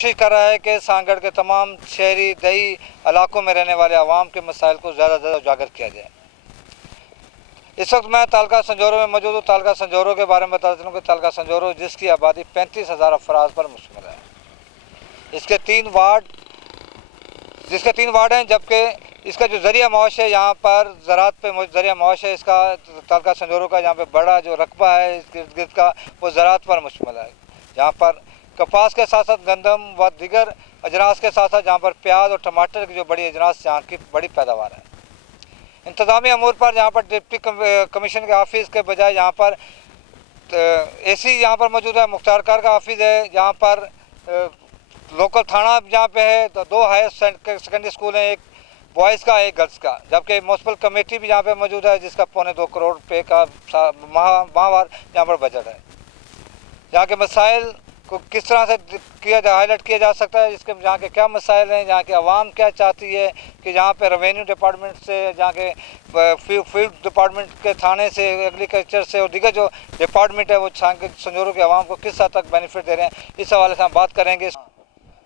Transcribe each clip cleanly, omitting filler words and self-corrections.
कोशिश कर रहा है कि सांगड़ के तमाम शहरी दही इलाकों में रहने वाले आवाम के मसाइल को ज़्यादा से ज़्यादा उजागर किया जाए। इस वक्त मैं तालका संजोरो में मौजूद हूँ। तालका संजोरो के बारे में बता देता हूँ कि तालका संजोरो जिसकी आबादी 35,000 अफराद पर मुश्तमिल है। इसके 3 वार्ड हैं, जबकि इसका जो ज़रिया माश है यहाँ पर ज़रात पे ज़रिया माश है इसका तालका संजोरो का। यहाँ पे बड़ा जो रकबा है इस गिर्द गिर्द का वो ज़रात पर मुश्तमिल है। यहाँ पर कपास के साथ साथ गंदम व दीगर अजनास के साथ साथ जहाँ पर प्याज और टमाटर की जो बड़ी अजनास यहाँ की बड़ी पैदावार है। इंतज़ामी अमूर पर यहाँ पर डिप्टी कमीशन के ऑफिस के बजाय यहाँ पर AC यहाँ पर मौजूद है, मुख्तारकार का ऑफिस है। यहाँ पर लोकल थाना जहाँ पे है, तो 2 हायर सेकेंडरी स्कूल हैं, एक बॉयज़ का एक गर्ल्स का, जबकि म्यूनसिपल कमेटी भी यहाँ पे मौजूद है जिसका 2.25 करोड़ रुपये का माहवार यहाँ पर बजट है। यहाँ के मसाइल को किस तरह से हाईलाइट किया जा सकता है, इसके यहाँ के क्या मसाइल हैं, यहाँ की आवाम क्या चाहती है कि यहाँ पे रेवेन्यू डिपार्टमेंट से, यहाँ के फील्ड डिपार्टमेंट के थाने से, एग्रीकल्चर से और दीगर जो डिपार्टमेंट है वो संजोरो के आवाम को किस हद तक बेनिफिट दे रहे हैं, इस हवाले से हम बात करेंगे।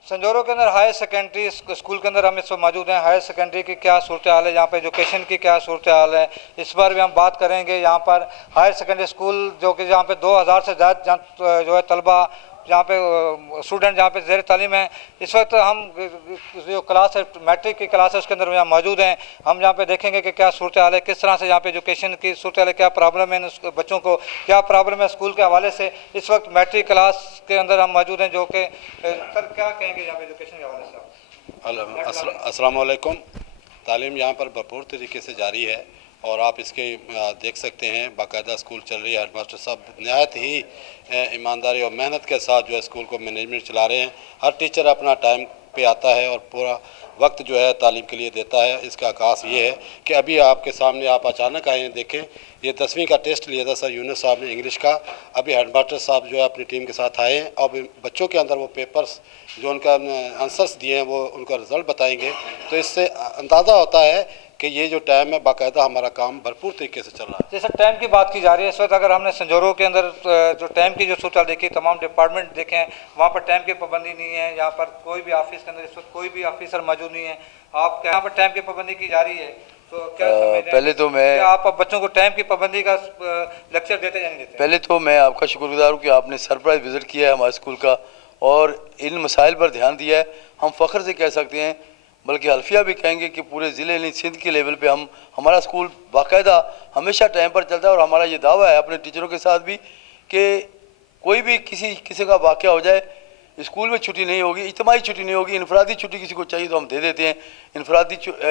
संजोरो के अंदर हायर सेकेंडरी स्कूल के अंदर हम इस वक्त मौजूद हैं। हायर सेकेंडरी की क्या सूरत हाल है, यहाँ पे एजुकेशन की क्या सूरत हाल है, इस बार भी हम बात करेंगे। यहाँ पर हायर सेकेंडरी स्कूल जो कि जहाँ पे 2000 से ज़्यादा जो है तलबा जहाँ पे स्टूडेंट जहाँ पे ज़ेर तालीम है, इस वक्त हम जो क्लास है मैट्रिक की क्लास है उसके अंदर यहाँ मौजूद हैं। हम यहाँ पे देखेंगे कि क्या सूरत हाल है, किस तरह से यहाँ पे एजुकेशन की सूरत हाल है, क्या प्रॉब्लम है बच्चों को, क्या प्रॉब्लम है स्कूल के हवाले से। इस वक्त मैट्रिक क्लास के अंदर हम मौजूद हैं, जो कि सर क्या कहेंगे यहाँ पे एजुकेशन के हवाले से। अस्सलाम वालेकुम। तालीम यहाँ पर भरपूर तरीके से जारी है और आप इसके देख सकते हैं बाकायदा स्कूल चल रही है। हेडमास्टर साहब नहायत ही ईमानदारी और मेहनत के साथ जो है स्कूल को मैनेजमेंट चला रहे हैं। हर टीचर अपना टाइम पे आता है और पूरा वक्त जो है तालीम के लिए देता है। इसका आकाश ये है कि अभी आपके सामने आप अचानक आए हैं, देखें ये 10वीं का टेस्ट लिया था सर यूनुस साहब ने इंग्लिश का। अभी हेडमास्टर साहब जो है अपनी टीम के साथ आए हैं और बच्चों के अंदर वो पेपर्स जो उनका आंसर्स दिए हैं वो उनका रिज़ल्ट बताएंगे। तो इससे अंदाज़ा होता है कि ये जो टाइम है बाकायदा हमारा काम भरपूर तरीके से चल रहा है। जैसे टाइम की बात की जा रही है इस वक्त, अगर हमने संजोरो के अंदर जो टाइम की जो सूरत देखी, तमाम डिपार्टमेंट देखें, वहाँ पर टाइम की पाबंदी नहीं है। यहाँ पर कोई भी ऑफिस के अंदर इस वक्त कोई भी ऑफिसर मौजूद नहीं है। आप यहाँ पर टाइम की पाबंदी की जा रही है तो क्या पहले तो मैं आप बच्चों को टाइम की पाबंदी का लेक्चर देते या नहीं देते? पहले तो मैं आपका शुक्रगुजार हूँ कि आपने सरप्राइज विज़िट किया है हमारे स्कूल का और इन मसाइल पर ध्यान दिया है। हम फ़ख्र से कह सकते हैं, बल्कि हल्फिया भी कहेंगे कि पूरे ज़िले यानी सिंध के लेवल पे हमारा स्कूल बाकायदा हमेशा टाइम पर चलता है। और हमारा ये दावा है अपने टीचरों के साथ भी कि कोई भी किसी का वाक़या हो जाए, स्कूल में छुट्टी नहीं होगी, इज्तिमाई छुट्टी नहीं होगी। इनफरादी छुट्टी किसी को चाहिए तो हम दे देते हैं।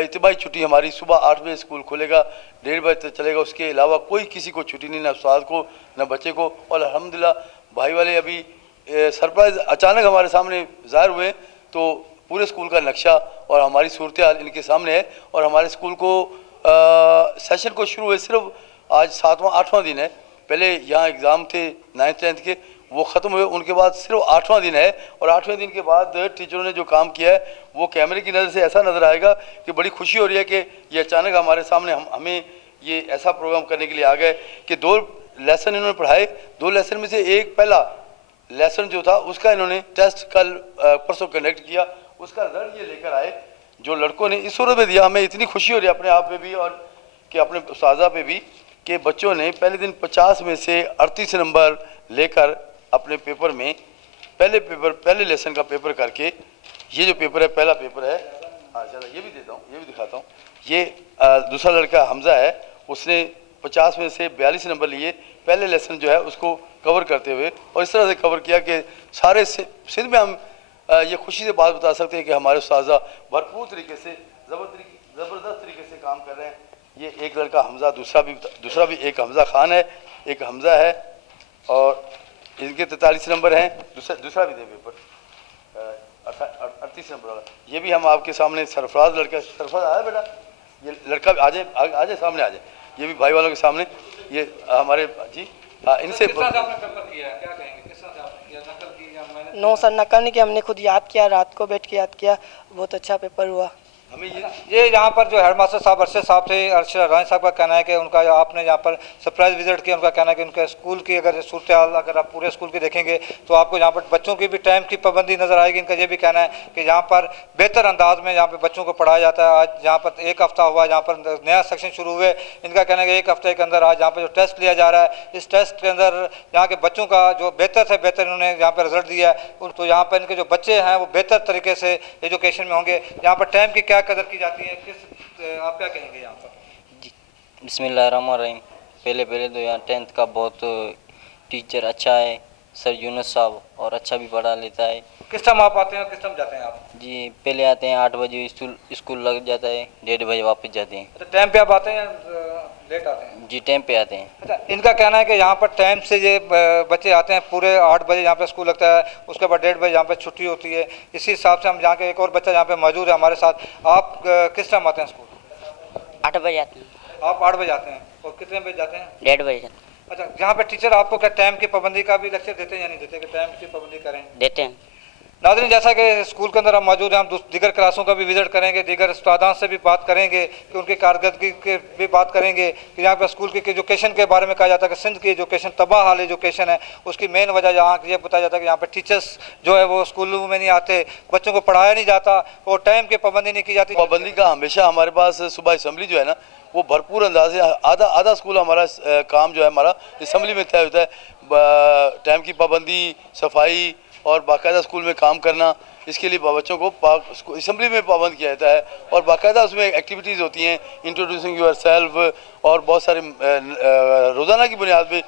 इज्तिमाई छुट्टी हमारी सुबह 8 बजे स्कूल खुलेगा, 1:30 बजे तक चलेगा। उसके अलावा कोई किसी को छुट्टी नहीं, ना उस्ताद को ना बच्चे को। और अल्हम्दुलिल्लाह भाई वाले अभी सरप्राइज़ अचानक हमारे सामने ज़ाहिर हुए तो पूरे स्कूल का नक्शा और हमारी सूरत हाल इनके सामने है। और हमारे स्कूल को सेशन को शुरू हुए सिर्फ आज 7वां 8वां दिन है। पहले यहाँ एग्ज़ाम थे 9th 10th के, वो ख़त्म हुए, उनके बाद सिर्फ 8वां दिन है। और 8वें दिन के बाद टीचरों ने जो काम किया है वो कैमरे की नज़र से ऐसा नज़र आएगा कि बड़ी खुशी हो रही है कि ये अचानक हमारे सामने हमें ये ऐसा प्रोग्राम करने के लिए आ गए कि 2 लेसन इन्होंने पढ़ाए। 2 लेसन में से एक पहला लेसन जो था उसका इन्होंने टेस्ट कल परसों कंडक्ट किया, उसका रिजल्ट ये लेकर आए जो लड़कों ने इस सूरत में दिया। हमें इतनी खुशी हो रही है अपने आप पे भी और कि अपने उस्तादा पे भी कि बच्चों ने पहले दिन 50 में से 38 नंबर लेकर अपने पेपर में पहले लेसन का पेपर करके, ये जो पेपर है पहला पेपर है, चलो ये भी देता हूँ, ये भी दिखाता हूँ। ये दूसरा लड़का हमज़ा है, उसने 50 में से 42 नंबर लिए पहले लेसन जो है उसको कवर करते हुए। और इस तरह से कवर किया कि सारे सिंध में हम ये खुशी से बात बता सकते हैं कि हमारे उस्तादा भरपूर तरीके से ज़बरदस्त तरीके से काम कर रहे हैं। ये एक लड़का हमज़ा, दूसरा भी एक हमज़ा खान है, एक हमज़ा है और इनके 43 नंबर हैं। दूसरा भी दे पेपर 38 नंबर वाला। ये भी हम आपके सामने सरफराज लड़का, सरफराज आया बेटा, ये लड़का आ जाए सामने आ जाए, ये भी भाई वालों के सामने। ये हमारे जी इनसे नो सर, नकल नहीं किया, हमने खुद याद किया, रात को बैठ के याद किया, बहुत अच्छा पेपर हुआ। हमें ये यहाँ पर जो हेडमास्टर साहब अरशद साहब थे, अरशद रानी साहब का कहना है कि उनका आपने यहाँ पर सरप्राइज विजिट किया, उनका कहना है कि उनके स्कूल की अगर सूरत हाल अगर आप पूरे स्कूल की देखेंगे तो आपको यहाँ पर बच्चों की भी टाइम की पाबंदी नज़र आएगी। इनका ये भी कहना है कि यहाँ पर बेहतर अंदाज में यहाँ पर बच्चों को पढ़ाया जाता है। आज यहाँ पर एक हफ़्ता हुआ, यहाँ पर नया सेक्शन शुरू हुए, इनका कहना है कि एक हफ्ते के अंदर आज यहाँ पर जो टेस्ट लिया जा रहा है, इस टेस्ट के अंदर यहाँ के बच्चों का जो बेहतर से बेहतर इन्होंने यहाँ पर रिजल्ट दिया है, तो यहाँ पर इनके जो बच्चे हैं वो बेहतर तरीके से एजुकेशन में होंगे। यहाँ पर टाइम की क्या कदर की जाती है, आप क्या कहेंगे यहाँ पर? जी बिस्मिल्लाहिर्रहमानिर्रहीम। पहले तो यहाँ 10th का बहुत टीचर अच्छा है, सर यूनुस साहब, और अच्छा भी पढ़ा लेता है। किस टाइम आप आते हैं और किस टाइम जाते हैं आप? जी पहले आते हैं 8 बजे, स्कूल लग जाता है, 1:30 बजे वापस जाते हैं। तो टाइम पे आप आते हैं या लेट आते हैं? जी टाइम पे आते हैं। अच्छा, इनका कहना है कि यहाँ पर टाइम से ये बच्चे आते हैं, पूरे 8 बजे यहाँ पे स्कूल लगता है, उसके बाद 1:30 बजे यहाँ पे छुट्टी होती है। इसी हिसाब से हम यहाँ के एक और बच्चा यहाँ पे मौजूद है हमारे साथ। आप किस टाइम आते हैं स्कूल? 8 बजे आते हैं। आप 8 बजे आते हैं और कितने बजे जाते हैं? 1:30 बजे जाते अच्छा, यहाँ पे टीचर आपको क्या टाइम की पाबंदी का भी लेक्चर देते हैं या नहीं देते कि टाइम की पाबंदी करें? देते हैं। नाज़रीन, जैसा कि स्कूल के अंदर हम मौजूद हैं, हम दीगर क्लासों का भी विजिट करेंगे, दीगर उस्तादान से भी बात करेंगे कि उनकी कारकर्दगी की भी बात करेंगे कि यहाँ पर स्कूल की एजुकेशन के बारे में कहा जाता है कि सिंध की एजुकेशन तबाह हाल एजुकेशन है। उसकी मेन वजह यहाँ ये बताया जाता है कि यहाँ पर टीचर्स जो है वो स्कूलों में नहीं आते, बच्चों को पढ़ाया नहीं जाता और टाइम की पाबंदी नहीं की जाती। पाबंदी का हमेशा हमारे पास सुबह असम्बली जो है ना, वो भरपूर अंदाज से आधा स्कूल हमारा काम जो है हमारा असम्बली में तय होता है। टाइम की पाबंदी, सफाई और बाकायदा स्कूल में काम करना, इसके लिए बच्चों को असम्बली में पाबंद किया जाता है और बाकायदा उसमें एक्टिविटीज़ होती हैं, इंट्रोड्यूसिंग योर सेल्फ, और बहुत सारे रोज़ाना की बुनियाद पे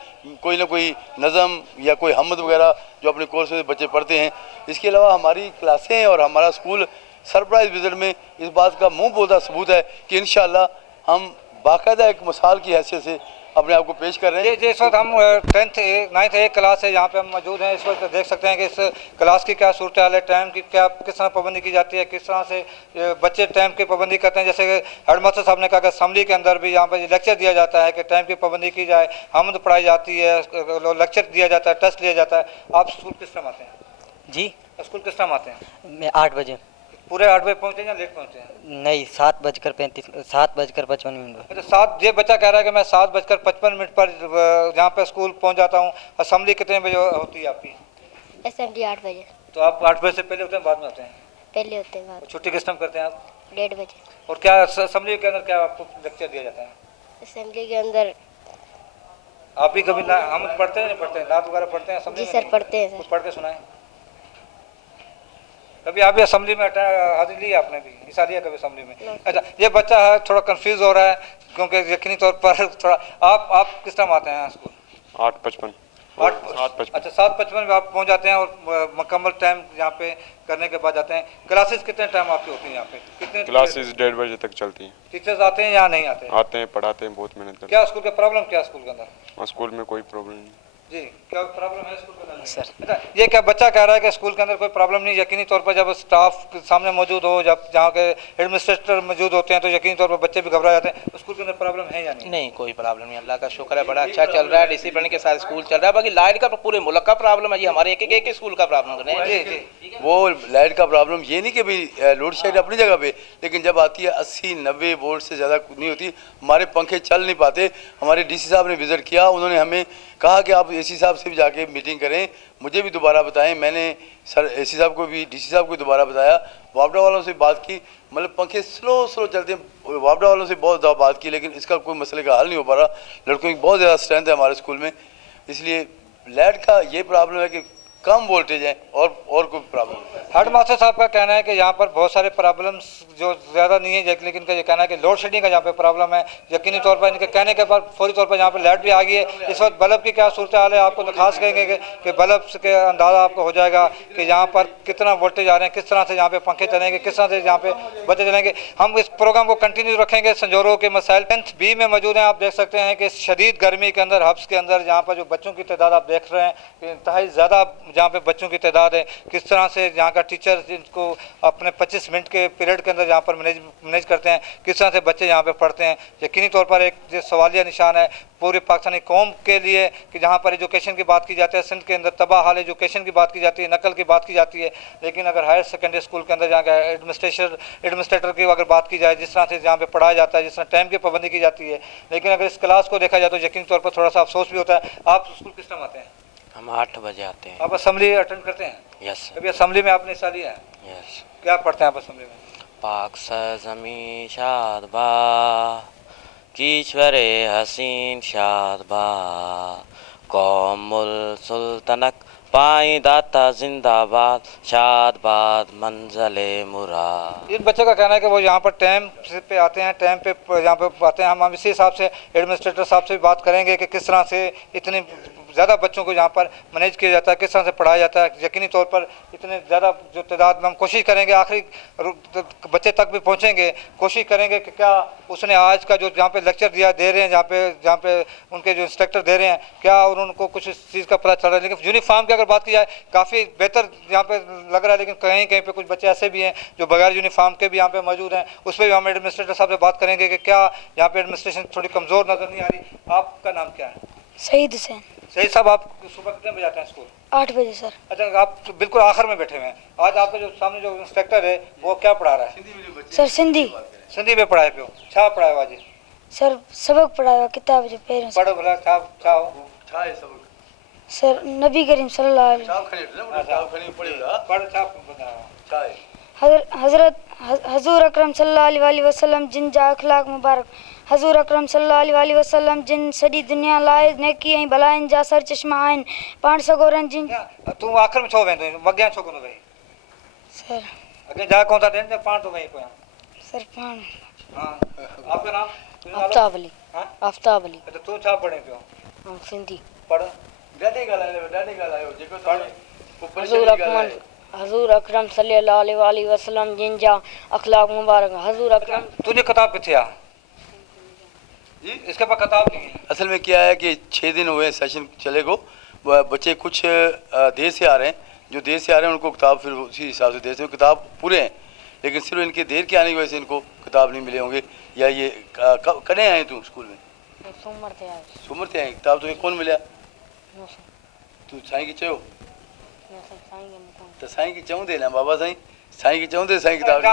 कोई ना कोई नज़म या कोई हमद वगैरह जो अपने कोर्स में बच्चे पढ़ते हैं। इसके अलावा हमारी क्लासें और हमारा स्कूल सरप्राइज विजिट में इस बात का मुँह बोलता सबूत है कि इंशाअल्लाह हम बाकायदा एक मिसाल की हैसियत से अपने आप को पेश कर रहे हैं। जी, इस वक्त हम 9th A क्लास है, यहाँ पे हम मौजूद हैं। इस वक्त देख सकते हैं कि इस क्लास की क्या सूरत हाल है, टाइम की क्या किस तरह पाबंदी की जाती है, किस तरह से बच्चे टाइम की पाबंदी करते हैं। जैसे हेडमास्टर साहब ने कहा कि असम्बली के अंदर भी यहाँ पर लेक्चर दिया जाता है कि टाइम की पाबंदी की जाए, हमद पढ़ाई जाती है, लेक्चर दिया जाता है, टेस्ट लिया जाता है। आप स्कूल किस टाइम आते हैं? जी स्कूल किस टाइम आते हैं? मैं 8 बजे। पूरे 8 बजे पहुँचते हैं या लेट पहुँचते हैं? नहीं, 7:55 अच्छा, 7 ये बच्चा कह रहा है कि मैं 7:55 पर यहाँ पे स्कूल पहुँच जाता हूँ। असम्बली कितने बजे होती है आपकी? असेंबली 8 बजे। तो आप 8 बजे से पहले होते हैं बाद में होते हैं? पहले होते हैं। बाद छुट्टी किस टाइम करते हैं आप? 1:30 बजे। और क्या असम्बली के अंदर क्या आपको लेक्चर दिया जाता है? असेंबली के अंदर आप भी कभी हम पढ़ते हैं नहीं पढ़ते हैं, नात वगैरह पढ़ते हैं असम्बली जी में? सर, पढ़ते हैं कुछ सर। पढ़ के सुनाएं। कभी आप भी असम्बली में हाजिर ली आपने भी हिस्सा लिया कभी असम्बली में? अच्छा, ये बच्चा है थोड़ा कंफ्यूज हो रहा है क्योंकि यकीनी तौर पर थोड़ा आप किस टाइम आते हैं स्कूल? 8:55। 7:55। अच्छा, 7:55 में आप पहुंच जाते हैं और मुकम्मल टाइम यहाँ पे करने के बाद जाते हैं। क्लासेस कितने टाइम आपकी होती हैं यहाँ पे? कितने क्लासेस 1:30 बजे तक चलती हैं। टीचर्स आते हैं या नहीं आते हैं? आते हैं, पढ़ाते हैं, बहुत मेहनत करते क्या स्कूल का प्रॉब्लम क्या है स्कूल के अंदर? हैं। स्कूल में कोई प्रॉब्लम नहीं। जी, क्या प्रॉब्लम है स्कूल के अंदर सर? अच्छा, ये क्या बच्चा कह रहा है कि स्कूल के अंदर कोई प्रॉब्लम नहीं। यकीनी तौर पर जब स्टाफ सामने मौजूद हो, जब जहाँ के एडमिनिस्ट्रेटर मौजूद होते हैं तो यकीनी तौर पर बच्चे भी घबरा जाते हैं। स्कूल के अंदर प्रॉब्लम है या नहीं? नहीं, कोई प्रॉब्लम नहीं, अल्लाह का शुक्र है, बड़ा अच्छा चल रहा है, डिसिप्लिन के साथ स्कूल चल रहा है। बाकी लाइट का पूरे मुल्क का प्रॉब्लम है जी, हमारे एक स्कूल का प्रॉब्लम नहीं है। जी जी, वो लाइट का प्रॉब्लम ये नहीं कि भाई लोड शेड अपनी जगह पे, लेकिन जब आती है 80-90 वोल्ट से ज़्यादा नहीं होती, हमारे पंखे चल नहीं पाते। हमारे डीसी साहब ने विज़िट किया, उन्होंने हमें कहा कि आप एसी साहब से भी जाके मीटिंग करें, मुझे भी दोबारा बताएं। मैंने सर एसी साहब को भी, डीसी साहब को दोबारा बताया, वापडा वालों से बात की, मतलब पंखे स्लो चलते हैं। वापडा वालों से बहुत ज़्यादा बात की, लेकिन इसका कोई मसले का हल नहीं हो पा रहा। लड़कों की बहुत ज़्यादा स्ट्रेंथ है हमारे स्कूल में, इसलिए लाइट का ये प्रॉब्लम है कि कम वोल्टेज है और कोई प्रॉब्लम नहीं। हेडमास्टर साहब का कहना है कि यहाँ पर बहुत सारे प्रॉब्लम्स जो ज़्यादा नहीं है, लेकिन इनका ये कहना है कि लोड शेडिंग का यहाँ पे प्रॉब्लम है। यकीनी तौर पर इनके कहने के बाद फौरी तौर पर यहाँ पर लाइट भी आ गई है। इस वक्त बल्ब की क्या सूरत हाल है आपको तो खास कहेंगे कि बल्ब के अंदाज़ा आपको हो जाएगा कि यहाँ पर कितना वोल्टेज आ रहे हैं, किस तरह से यहाँ पे पंखे चलेंगे, किस तरह से यहाँ पे बच्चे चलेंगे। हम इस प्रोग्राम को कंटिन्यू रखेंगे। संजोरों के मसाइल 10th B में मौजूद हैं। आप देख सकते हैं कि शदीद गर्मी के अंदर हब्स के अंदर यहाँ पर जो बच्चों की तादाद आप देख रहे हैं कि इंतहाई ज़्यादा जहाँ पे बच्चों की तादाद है, किस तरह से यहाँ का टीचर इनको अपने 25 मिनट के पीरियड के अंदर यहाँ पर मैनेज करते हैं, किस तरह से बच्चे यहाँ पे पढ़ते हैं। यकीनी तौर पर एक जो सवालिया निशान है पूरे पाकिस्तानी कौम के लिए कि जहाँ पर एजुकेशन की बात की जाती है, सिंध के अंदर तबाह हाल एजुकेशन की बात की जाती है, नकल की बात की जाती है, लेकिन अगर हायर सेकेंडरी स्कूल के अंदर जहाँ का एडमिनिस्ट्रेटर की अगर बात की जाए, जिस तरह से जहाँ पे पढ़ाया जाता है, जिस तरह टाइम की पाबंदी की जाती है, लेकिन अगर इस क्लास को देखा जाए तो यकीनी तौर पर थोड़ा सा अफसोस भी होता है। आप स्कूल किस टाइम आते हैं? हम 8 बजे आते हैं। आप असेंबली अटेंड करते हैं? यस कभी असेंबली में आपने हिस्सा लिया है? यस। क्या पढ़ते हैं आप असेंबली में? पाक सरज़मीं शादबा कीश्वरे हसीन शादबा कौमुल सुल्तनक पाई दाता जिंदाबाद शादबाद मंजले मुराद। इन बच्चों का कहना है कि वो यहाँ पर टाइम पे आते हैं, टाइम पे यहाँ पे आते हैं। हम इसी हिसाब से एडमिनिस्ट्रेटर साहब से भी बात करेंगे कि किस तरह से इतने ज़्यादा बच्चों को यहाँ पर मैनेज किया जाता है, किस तरह से पढ़ाया जाता है। यकीनी तौर पर इतने ज़्यादा जो तादाद में हम कोशिश करेंगे आखिरी बच्चे तक भी पहुँचेंगे, कोशिश करेंगे कि क्या उसने आज का जो जहाँ पे लेक्चर दे रहे हैं, जहाँ पे उनके जो इंस्ट्रक्टर दे रहे हैं, क्या उनको कुछ इस चीज़ का पता चल रहा है। लेकिन यूनिफॉर्म की अगर बात की जाए काफ़ी बेहतर यहाँ पे लग रहा है, लेकिन कहीं कहीं पे कुछ बच्चे ऐसे भी हैं जो बगैर यूनिफॉर्म के भी यहाँ पे मौजूद हैं। उस पर भी हम एडमिनिस्ट्रेटर साहब से बात करेंगे कि क्या यहाँ पे एडमिनिस्ट्रेशन थोड़ी कमज़ोर नज़र नहीं आ रही। आपका नाम क्या है? सईद हुसैन। सही साहब, आप सुबह कितने बजे आते हैं स्कूल? 8 बजे सर। अच्छा, आप तो बिल्कुल आखिर में बैठे हुए हैं। आज आपके जो सामने जो इंस्पेक्टर है वो क्या पढ़ा रहा है? सर सिंधी में पढ़ाए पे हो? छा पढ़ाए आज सर? सबक पढ़ाया किताब जो पेरेंट्स पढ़ो भला छा हो सर। नबी करीम सल्लल्लाहु अलैहि हज़रत हजूर अकरम सल्लल्लाहु अलैहि वसल्लम जिन जा अखलाक मुबारक हजूर अकरम सल्लल्लाहु अलैहि वसल्लम जिन सॼी दुनिया लाइ नेकी ऐं भलाइनि जा सर चश्मा आहिनि पाण सगोरनि जिन। तूं आखिर में छो वेंदो वॻियां छो कोन वई? सर अॻे जा कोन था ॾियनि पाण तो वई पोयां सर पाण। हाँ, आपका नाम? आफ्ताब अली। हाँ? आफ्ताब अली। अच्छा, तू छा पढ़े पियो? हम सिंधी पढ़। हजूर अकरम सल्लल्लाहु अलैहि वसल्लम जिन जा अखलाक मुबारक हजूर अकरम। तुझे किताब किथे आ? इसके पास किताब नहीं है। असल में क्या है कि 6 दिन हुए सेशन चले को, बच्चे कुछ देर से आ रहे हैं, जो देर से आ रहे हैं उनको किताब फिर उसी हिसाब से देर से किताब पूरे हैं, लेकिन सिर्फ इनके देर के आने की वजह से इनको किताब नहीं मिले होंगे। या ये कने आए तू स्कूल में? सूमर से आए। किताब तुम्हें कौन मिला? तू साईं की चयो तो साईं की चऊं दे ना बाबा साईं की चऊं दे साईं किताब।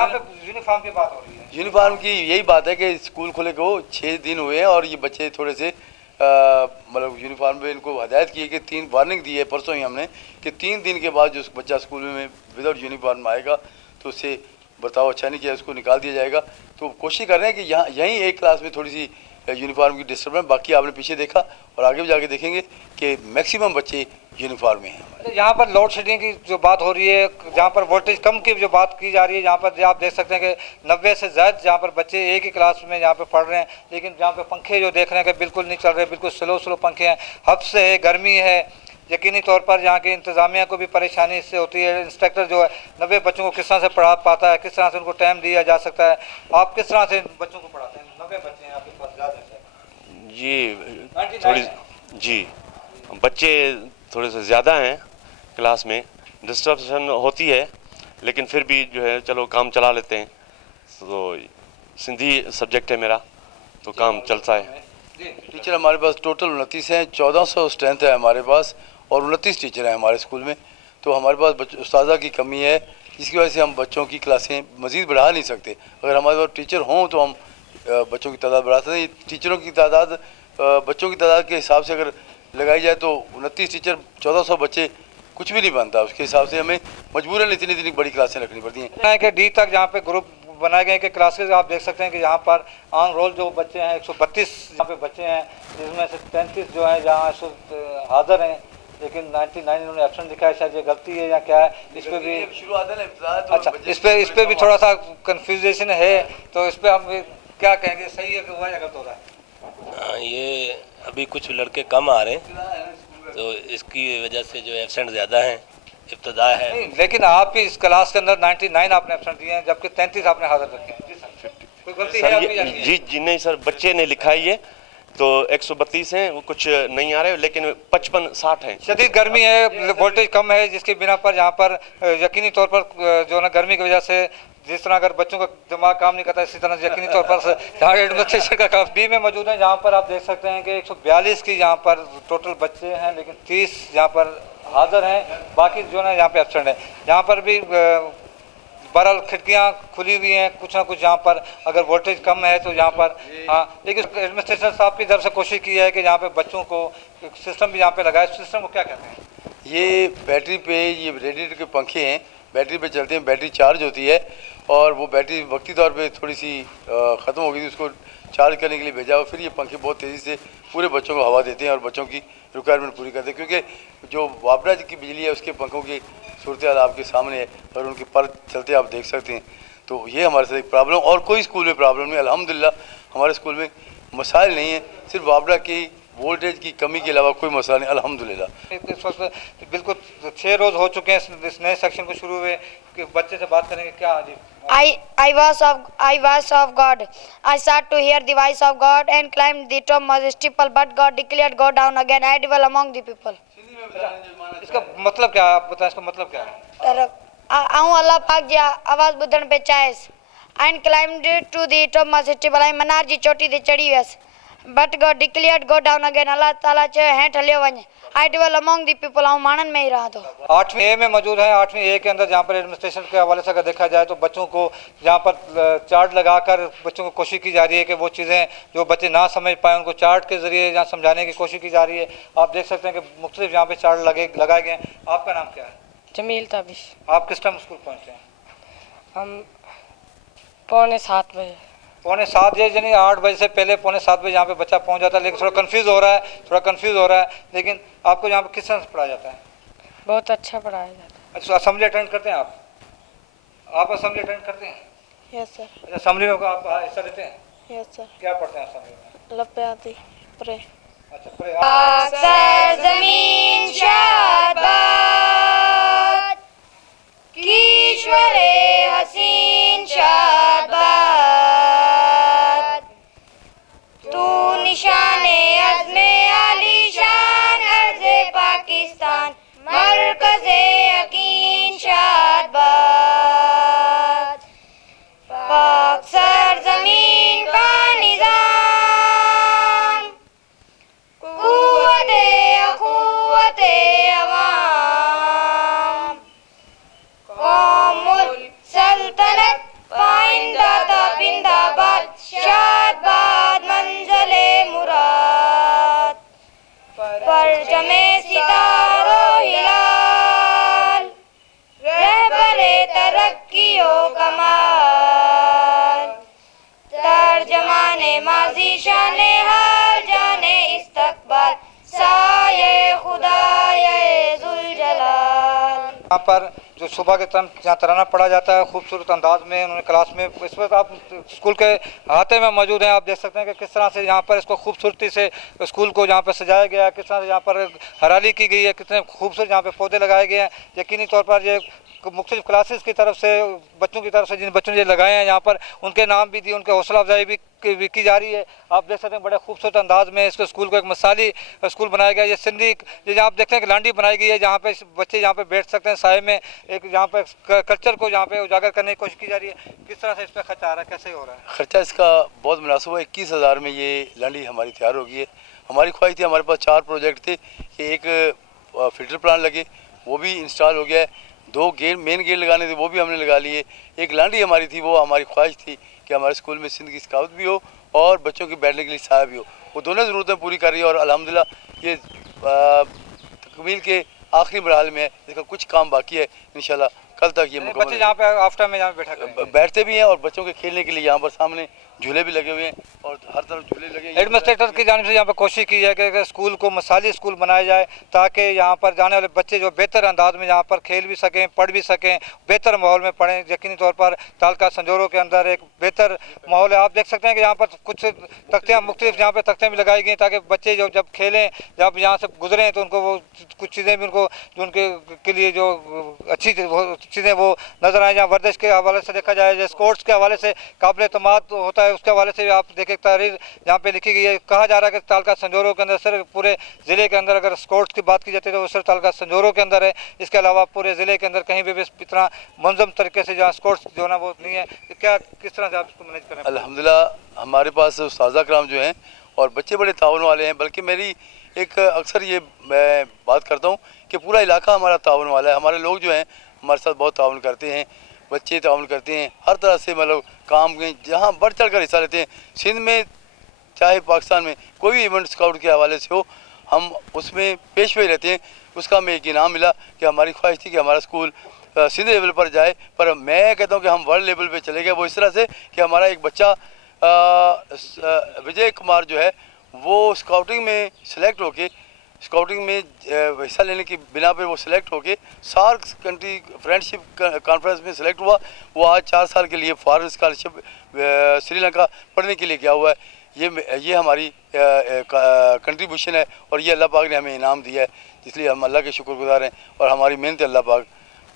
यूनिफॉर्म की बात हो रही है। यूनिफॉर्म की यही बात है कि स्कूल खुले को 6 दिन हुए हैं और ये बच्चे थोड़े से मतलब यूनिफॉर्म पे इनको हदायत की है कि 3 वार्निंग दी है परसों ही हमने कि 3 दिन के बाद जो बच्चा स्कूल में विदाउट यूनिफॉर्म आएगा तो उससे बर्ताव अच्छा नहीं किया, उसको निकाल दिया जाएगा। तो कोशिश कर रहे हैं कि यहीं एक क्लास में थोड़ी सी यूनिफॉर्म की डिस्टर्बेंस, बाकी आपने पीछे देखा और आगे भी जाके देखेंगे कि मैक्सिमम बच्चे यूनिफॉर्म में हैं। यहाँ पर लोड शेडिंग की जो बात हो रही है, जहाँ पर वोल्टेज कम की जो बात की जा रही है, जहाँ पर आप देख सकते हैं कि 90 से ज़्यादा जहाँ पर बच्चे एक ही क्लास में यहाँ पे पढ़ रहे हैं, लेकिन जहाँ पे पंखे जो देख रहे हैं कि बिल्कुल नहीं चल रहे, बिल्कुल स्लो पंखे हैं, हफ्स है, गर्मी है। यकीनी तौर पर यहाँ की इंतज़ामिया को भी परेशानी इससे होती है। इंस्ट्रक्टर जो है 90 बच्चों को किस तरह से पढ़ा पाता है, किस तरह से उनको टाइम दिया जा सकता है। आप किस तरह से बच्चों को पढ़ाते हैं? 90 बच्चे हैं आपके पास ज़्यादा जी बच्चे थोड़े से ज़्यादा हैं क्लास में, डिस्ट्रप्शन होती है, लेकिन फिर भी जो है चलो काम चला लेते हैं। तो सिंधी सब्जेक्ट है मेरा तो काम चलता है। टीचर हमारे पास टोटल 29 हैं, 1400 स्ट्रेंथ है हमारे पास और 29 टीचर हैं हमारे स्कूल में। तो हमारे पास उस्तादा की कमी है, इसकी वजह से हम बच्चों की क्लासें मज़ीद बढ़ा नहीं सकते। अगर हमारे पास टीचर हों तो हम बच्चों की तादाद बढ़ा सकते हैं। टीचरों की तादाद बच्चों की तादाद के हिसाब से अगर लगाई जाए तो 29 टीचर 1400 बच्चे कुछ भी नहीं बनता। उसके हिसाब से हमें मजबूरन इतनी बड़ी क्लासें रखनी पड़ती हैं। कि डी तक जहाँ पे ग्रुप बनाए गए कि क्लासेस आप देख सकते हैं कि यहाँ पर ऑन रोल जो बच्चे हैं 132 यहाँ पे बच्चे हैं, जिसमें से 33 जो हैं जहाँ हाजिर हैं, लेकिन 99 इन्होंने एब्सेंट दिखाया। शायद ये गलती है या क्या है, इस पर भी अच्छा इस पर भी थोड़ा सा कन्फ्यूजेशन है। तो इस पर हम क्या कहेंगे, सही है कि हुआ या गलत हो रहा है? ये अभी कुछ लड़के कम आ रहे हैं तो इसकी वजह से जो एब्सेंट ज़्यादा हैं, इब्तदा है। नहीं, लेकिन आप भी इस क्लास के अंदर 99 आपने एब्सेंट दिए हैं, जबकि 33 आपने हाजिर रखे हैं। कोई गलती है आपकी? जी नहीं सर, बच्चे ने लिखा है ये तो 132 हैं, वो कुछ नहीं आ रहे, लेकिन 55-60 हैं। शदीद गर्मी है, वोल्टेज कम है, जिसके बिना पर यहाँ पर यकीनी तौर पर जो ना गर्मी की वजह से जिस तरह अगर बच्चों का दिमाग काम नहीं करता, इसी तरह यकीनी तौर पर यहाँ एडमिनिस्ट्रेशन का काम बी में मौजूद है। जहाँ पर आप देख सकते हैं कि 142 की यहाँ पर टोटल बच्चे हैं, लेकिन 30 यहाँ पर हाजिर हैं, बाकी जो है यहाँ पे एब्सेंट है। यहाँ पर भी बहरहाल खिड़कियाँ खुली हुई हैं, कुछ ना कुछ यहाँ पर अगर वोल्टेज कम है तो यहाँ पर हाँ, लेकिन एडमिनिस्ट्रेशन साहब की तरफ से कोशिश की है कि यहाँ पे बच्चों को सिस्टम भी यहाँ पे लगाए। सिस्टम को क्या कहते हैं? ये बैटरी पे ये रेडिएटर के पंखे हैं, बैटरी पे चलते हैं, बैटरी चार्ज होती है और वो बैटरी वक्ती तौर पे थोड़ी सी ख़त्म हो गई थी, उसको चार्ज करने के लिए भेजा और फिर ये पंखे बहुत तेज़ी से पूरे बच्चों को हवा देते हैं और बच्चों की रिक्वायरमेंट पूरी करते हैं। क्योंकि जो वापडा की बिजली है उसके पंखों की सूरत हाल आपके सामने है और उनके पर चलते आप देख सकते हैं। तो ये हमारे साथ एक प्रॉब्लम, और कोई स्कूल में प्रॉब्लम नहीं, अल्हम्दुलिल्लाह हमारे स्कूल में मसाइल नहीं है, सिर्फ वापडा की वोल्टेज की कमी के अलावा कोई मसला नहीं अल्हम्दुलिल्लाह। इस वक्त बिल्कुल 6 रोज़ हो चुके हैं इस नए सेक्शन को शुरू हुए, कि बच्चे से बात करेंगे क्या? जी, I was of God. I sat to hear the voice of God and climbed the top most steeple, but God declared, go down again. I dwell among the people. इसका मतलब क्या है? आप बताएं, इसका मतलब क्या है? आऊँ अल्लाह पाक जी आवाज़ ॿुधण पे चाहियसि and climbed to the top most steeple. ऐं मनार जी चोटी ते चढ़ी वियसि, but God declared, go down again. अल्लाह ताला चयो हेठि हलियो वञ। I dwell among the people. आऊँ माण्हुनि में ही रहां थो। 8वीं ए में मौजूद है। 8वीं ए के अंदर जहाँ पर एडमिनिस्ट्रेशन के हवाले से अगर देखा जाए तो बच्चों को जहाँ पर चार्ट लगाकर बच्चों को कोशिश की जा रही है कि वो चीज़ें जो बच्चे ना समझ पाए उनको चार्ट के ज़रिए जहाँ समझाने की कोशिश की जा रही है। आप देख सकते हैं कि मुख्तलिफ यहाँ पे चार्ट लगाए गए हैं। आपका नाम क्या है? जमील ताबिश। आप किस टाइम स्कूल पहुँचते हैं? हम 6:45 बजे। 6:45 यानी 8 बजे से पहले 6:45 बजे यहाँ पे बच्चा पहुँच जाता है, लेकिन थोड़ा कंफ्यूज हो रहा है। लेकिन आपको यहाँ पे किस तरह से पढ़ाया जाता है? बहुत अच्छा पढ़ाया जाता है। अच्छा, असेंबली अटेंड करते हैं आप असेंबली अटेंड करते हैं? Yes sir. असेंबली में आप हिस्सा लेते हैं? Yes sir. क्या पढ़ते हैं असेंबली में? लब पे आती प्रे। अच्छा, प्रे। जमीन शाबाद कीश्वरे हसीन शाबाद, तू निशाने अज़्मे आलीशान अर्ज़े पाकिस्तान मरकज़े यकीन शाबाद, पाक सरज़मीन का निज़ाम कुव्वते अख़ुव्वते अवाम, कौमुल सल्तनत पाइंदा ता बिंदाबाद, शाबाद मंज़ले मुराद, परचमे सितारो हिलाल, रहबरे तरक्कीओ कमाल, तर्जमाने माज़ी शाने हाल जाने इस्तक़बाल, साये खुदाये ज़ुल जलाल। यहाँ पर जो सुबह के टाइम जहाँ तराना पढ़ा जाता है खूबसूरत अंदाज में उन्होंने क्लास में, इस वक्त आप स्कूल के अहाते में मौजूद हैं। आप देख सकते हैं कि किस तरह से यहाँ पर इसको खूबसूरती से स्कूल को जहाँ पर सजाया गया है, किस तरह से यहाँ पर हरियाली की गई है, कितने खूबसूरत यहाँ पे पौधे लगाए गए हैं। यकीनी तौर पर ये मुख्तलिफ क्लासेस की तरफ से बच्चों की तरफ से जिन बच्चों ने लगाए हैं यहाँ पर उनके नाम भी दिए, उनके हौसला अफजाई भी की जा रही है। आप देख सकते हैं बड़े खूबसूरत अंदाज में इसको स्कूल को एक मिसाली स्कूल बनाया गया है। ये सिंधी ये जहाँ आप देखते हैं कि लांडी बनाई गई है जहाँ पे बच्चे यहाँ पे बैठ सकते हैं साए में, एक यहाँ पे कल्चर को यहाँ पे उजागर करने की कोशिश की जा रही है। किस तरह से इस पर खर्चा आ रहा है, कैसे हो रहा है? खर्चा इसका बहुत मुनासिब है। 21,000 में ये लांडी हमारी तैयार हो गई है। हमारी ख्वाहिश थी, हमारे पास 4 प्रोजेक्ट थे कि एक फिल्टर प्लांट लगे, वो भी इंस्टॉल हो गया है। 2 मेन गेट लगाने थे, वो भी हमने लगा लिए। एक लांडी हमारी थी, वो हमारी ख्वाहिश थी कि हमारे स्कूल में सिंध की स्काउट भी हो और बच्चों के बैठने के लिए साया भी हो। वो दोनों ज़रूरतें पूरी कर रही है और अल्हम्दुलिल्लाह ये तकमील के आखिरी मरहल में है। इसका कुछ काम बाकी है, इंशाल्लाह कल तक ये बच्चे यहाँ पे आफ्टर में यहाँ बैठते भी हैं और बच्चों के खेलने के लिए यहाँ पर सामने झूले भी लगे हुए हैं और हर तरफ झूले लगे हैं। एडमिनिस्ट्रेटर की जानिब से यहाँ पर कोशिश की है कि स्कूल को मिसाली स्कूल बनाया जाए ताकि यहाँ पर जाने वाले बच्चे जो बेहतर अंदाज में यहाँ पर खेल भी सकें, पढ़ भी सकें, बेहतर माहौल में पढ़ें। यकीनी तौर पर तालका संजोरों के अंदर एक बेहतर माहौल है। आप देख सकते हैं कि यहाँ पर कुछ तख्तियाँ मुख्तलिफ यहाँ पर तख्तियाँ भी लगाई गई ताकि बच्चे जो जब खेलें, जब यहाँ से गुजरें तो उनको वो कुछ चीज़ें भी उनको जो उनके लिए जो अच्छी चीज़ें वो नज़र आए। जहाँ वर्जिश के हवाले से देखा जाए, जैसे स्पोर्ट्स के हवाले से काबिल एतमाद होता है, उसके हवाले से भी आप देखें तहरीर यहाँ पे लिखी गई है। कहा जा रहा है कि तालका संजोरों के अंदर सिर्फ पूरे ज़िले के अंदर अगर स्पोर्ट्स की बात की जाती है तो वो सिर्फ तालका संजोरों के अंदर है। इसके अलावा पूरे ज़िले के अंदर कहीं भी इतना मुंज़म तरीके से जहाँ स्पोर्ट्स जो है ना वो नहीं है। क्या किस तरह से आप इसको मैनेज करें? अल्हम्दुलिल्लाह हमारे पास उस्ताज़ा कराम जो हैं और बच्चे बड़े ताउन वाले हैं। बल्कि मेरी एक अक्सर ये मैं बात करता हूँ कि पूरा इलाका हमारा ताउन वाला है। हमारे लोग जो हैं हमारे साथ बहुत ताउन करते हैं, बच्चे ताउन करते हैं, हर तरह से मतलब काम में जहाँ बढ़ चढ़ कर हिस्सा लेते हैं। सिंध में चाहे पाकिस्तान में कोई भी इवेंट स्काउट के हवाले से हो, हम उसमें पेशवे रहते हैं। उसका हमें एक इनाम मिला कि हमारी ख्वाहिश थी कि हमारा स्कूल सिंध लेवल पर जाए, पर मैं कहता हूँ कि हम वर्ल्ड लेवल पे चले गए। वो इस तरह से कि हमारा एक बच्चा विजय कुमार जो है वो स्काउटिंग में सिलेक्ट होके, स्काउटिंग में हिस्सा लेने की बिना पे वो सिलेक्ट होके सार्क कंट्री फ्रेंडशिप कॉन्फ्रेंस में सिलेक्ट हुआ। वो आज 4 साल के लिए फॉरेन स्कॉलरशिप श्रीलंका पढ़ने के लिए गया हुआ है। ये हमारी कंट्रीब्यूशन है और ये अल्लाह पाक ने हमें इनाम दिया है, इसलिए हम अल्लाह के शुक्रगुजार हैं और हमारी मेहनत अल्लाह पाक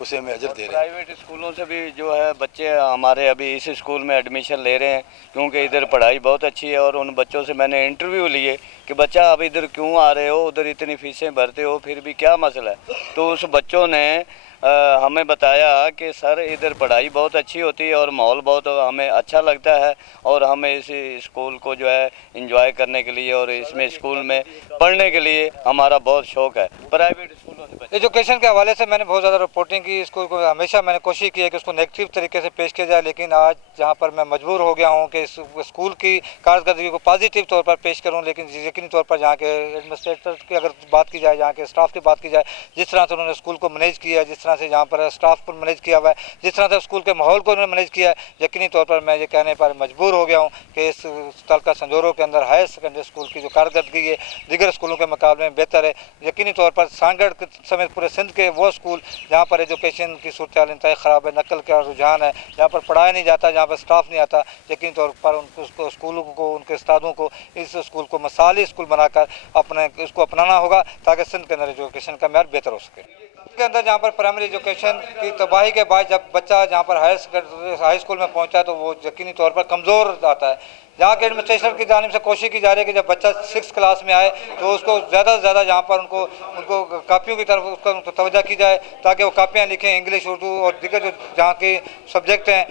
उसे हमें अजर दे रहे हैं। प्राइवेट स्कूलों से भी जो है बच्चे हमारे अभी इस स्कूल में एडमिशन ले रहे हैं क्योंकि इधर पढ़ाई बहुत अच्छी है। और उन बच्चों से मैंने इंटरव्यू लिए कि बच्चा आप इधर क्यों आ रहे हो, उधर इतनी फीसें भरते हो, फिर भी क्या मसला है। तो उस बच्चों ने हमें बताया कि सर इधर पढ़ाई बहुत अच्छी होती है और माहौल बहुत हमें अच्छा लगता है और हमें इस स्कूल को जो है एंजॉय करने के लिए और इसमें स्कूल में पढ़ने के लिए हमारा बहुत शौक़ है। प्राइवेट स्कूलों से एजुकेशन के हवाले से मैंने बहुत ज़्यादा रिपोर्टिंग की, इसको हमेशा मैंने कोशिश की है कि उसको नेगेटिव तरीके से पेश किया जाए, लेकिन आज जहाँ पर मैं मजबूर हो गया हूँ कि स्कूल की कारकर्दगी को पॉजिटिव तौर पर पेश करूँ। लेकिन यकीनी तौर पर जहाँ के एडमिनिस्ट्रेटर की अगर बात की जाए, जहाँ के स्टाफ की बात की जाए, जिस तरह से उन्होंने स्कूल को मैनेज किया, जिस से जहाँ पर स्टाफ को मैनेज किया हुआ है, जिस तरह से स्कूल के माहौल को उन्होंने मैनेज किया है, यकीनी तौर पर मैं ये कहने पर मजबूर हो गया हूँ कि इस तालका संजोरों के अंदर हायर सेकेंडरी स्कूल की जो कारकर्दगी है दीगर स्कूलों के मुकाबले में बेहतर है। यकीनी तौर पर सांगड़ समेत पूरे सिंध के वो स्कूल जहाँ पर एजुकेशन की सूरत हाल इंतहाई ख़राब है, नकल का रुझान है, जहाँ पर पढ़ाया नहीं जाता, जहाँ पर स्टाफ नहीं आता, यकीनी तौर पर उनको स्कूलों को, उनके उस्तादों को इस स्कूल को मिसाली स्कूल बनाकर अपने इसको अपनाना होगा ताकि सिंध के अंदर एजुकेशन का मेयार बेहतर हो सके। के अंदर जहाँ पर प्राइमरी एजुकेशन की तबाही के बाद जब बच्चा जहाँ पर हाई स्कूल में पहुँचा है तो वो यकीनी तौर पर कमज़ोर आता है। जहाँ के एडमिनिस्ट्रेशन की जानिब से कोशिश की जा रही है कि जब बच्चा 6 क्लास में आए तो उसको ज़्यादा से ज़्यादा जहाँ पर उनको कापियों की तरफ उनको तवज्जो की जाए ताकि वो कापियाँ लिखें, इंग्लिश, उर्दू और दीगर जो जहाँ के सब्जेक्ट हैं।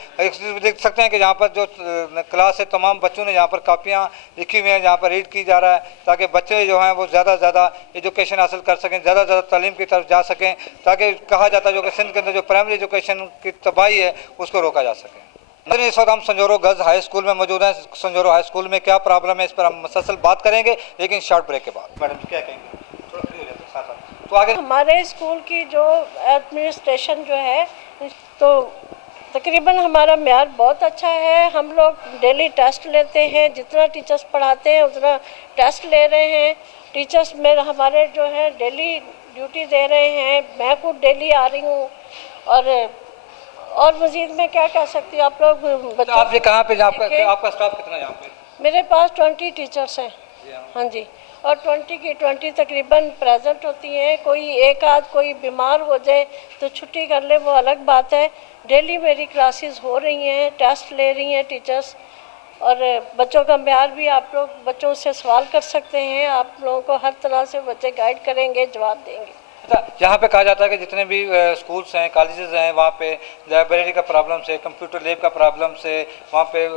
देख सकते हैं कि जहाँ पर जो क्लास है तमाम बच्चों ने यहाँ पर कापियाँ लिखी हुई हैं, जहाँ पर रीड की जा रहा है ताकि बच्चे जो हैं वो ज़्यादा से ज़्यादा एजुकेशन हासिल कर सकें, ज़्यादा से ज़्यादा तालीम की तरफ जा सकें, ताकि कहा जाता है जो कि सिंध के अंदर जो प्राइमरी एजुकेशन की तबाही है उसको रोका जा सके। इस वक्त हम संजोरो गर्ल्स हाई स्कूल में मौजूद हैं। संजोरो हाई स्कूल में क्या प्रॉब्लम है इस पर हम मुसलसल बात करेंगे, लेकिन शॉर्ट ब्रेक के बाद। मैडम क्या कहेंगे? तो आगे हमारे स्कूल की जो एडमिनिस्ट्रेशन जो है तो तकरीबन हमारा म्यार बहुत अच्छा है। हम लोग डेली टेस्ट लेते हैं, जितना टीचर्स पढ़ाते हैं उतना टेस्ट ले रहे हैं। टीचर्स में हमारे जो है डेली ड्यूटी दे रहे हैं, मैं खुद डेली आ रही हूँ। और मजीद में क्या कह सकती हूँ, आप लोग तो आप ये कहाँ पे आपका स्टाफ कितना है यहाँ पे? मेरे पास 20 टीचर्स हैं। हाँ जी, और 20 की 20 तकरीबन प्रेजेंट होती हैं। कोई एक आध कोई बीमार हो जाए तो छुट्टी कर ले, वो अलग बात है। डेली मेरी क्लासेस हो रही हैं, टेस्ट ले रही हैं टीचर्स, और बच्चों का म्यार भी आप लोग बच्चों से सवाल कर सकते हैं। आप लोगों को हर तरह से बच्चे गाइड करेंगे, जवाब देंगे। यहाँ पे कहा जाता है कि जितने भी स्कूल्स हैं, कॉलेजेस हैं, वहाँ पे लाइब्रेरी का प्रॉब्लम से, कंप्यूटर लैब का प्रॉब्लम से, वहाँ पे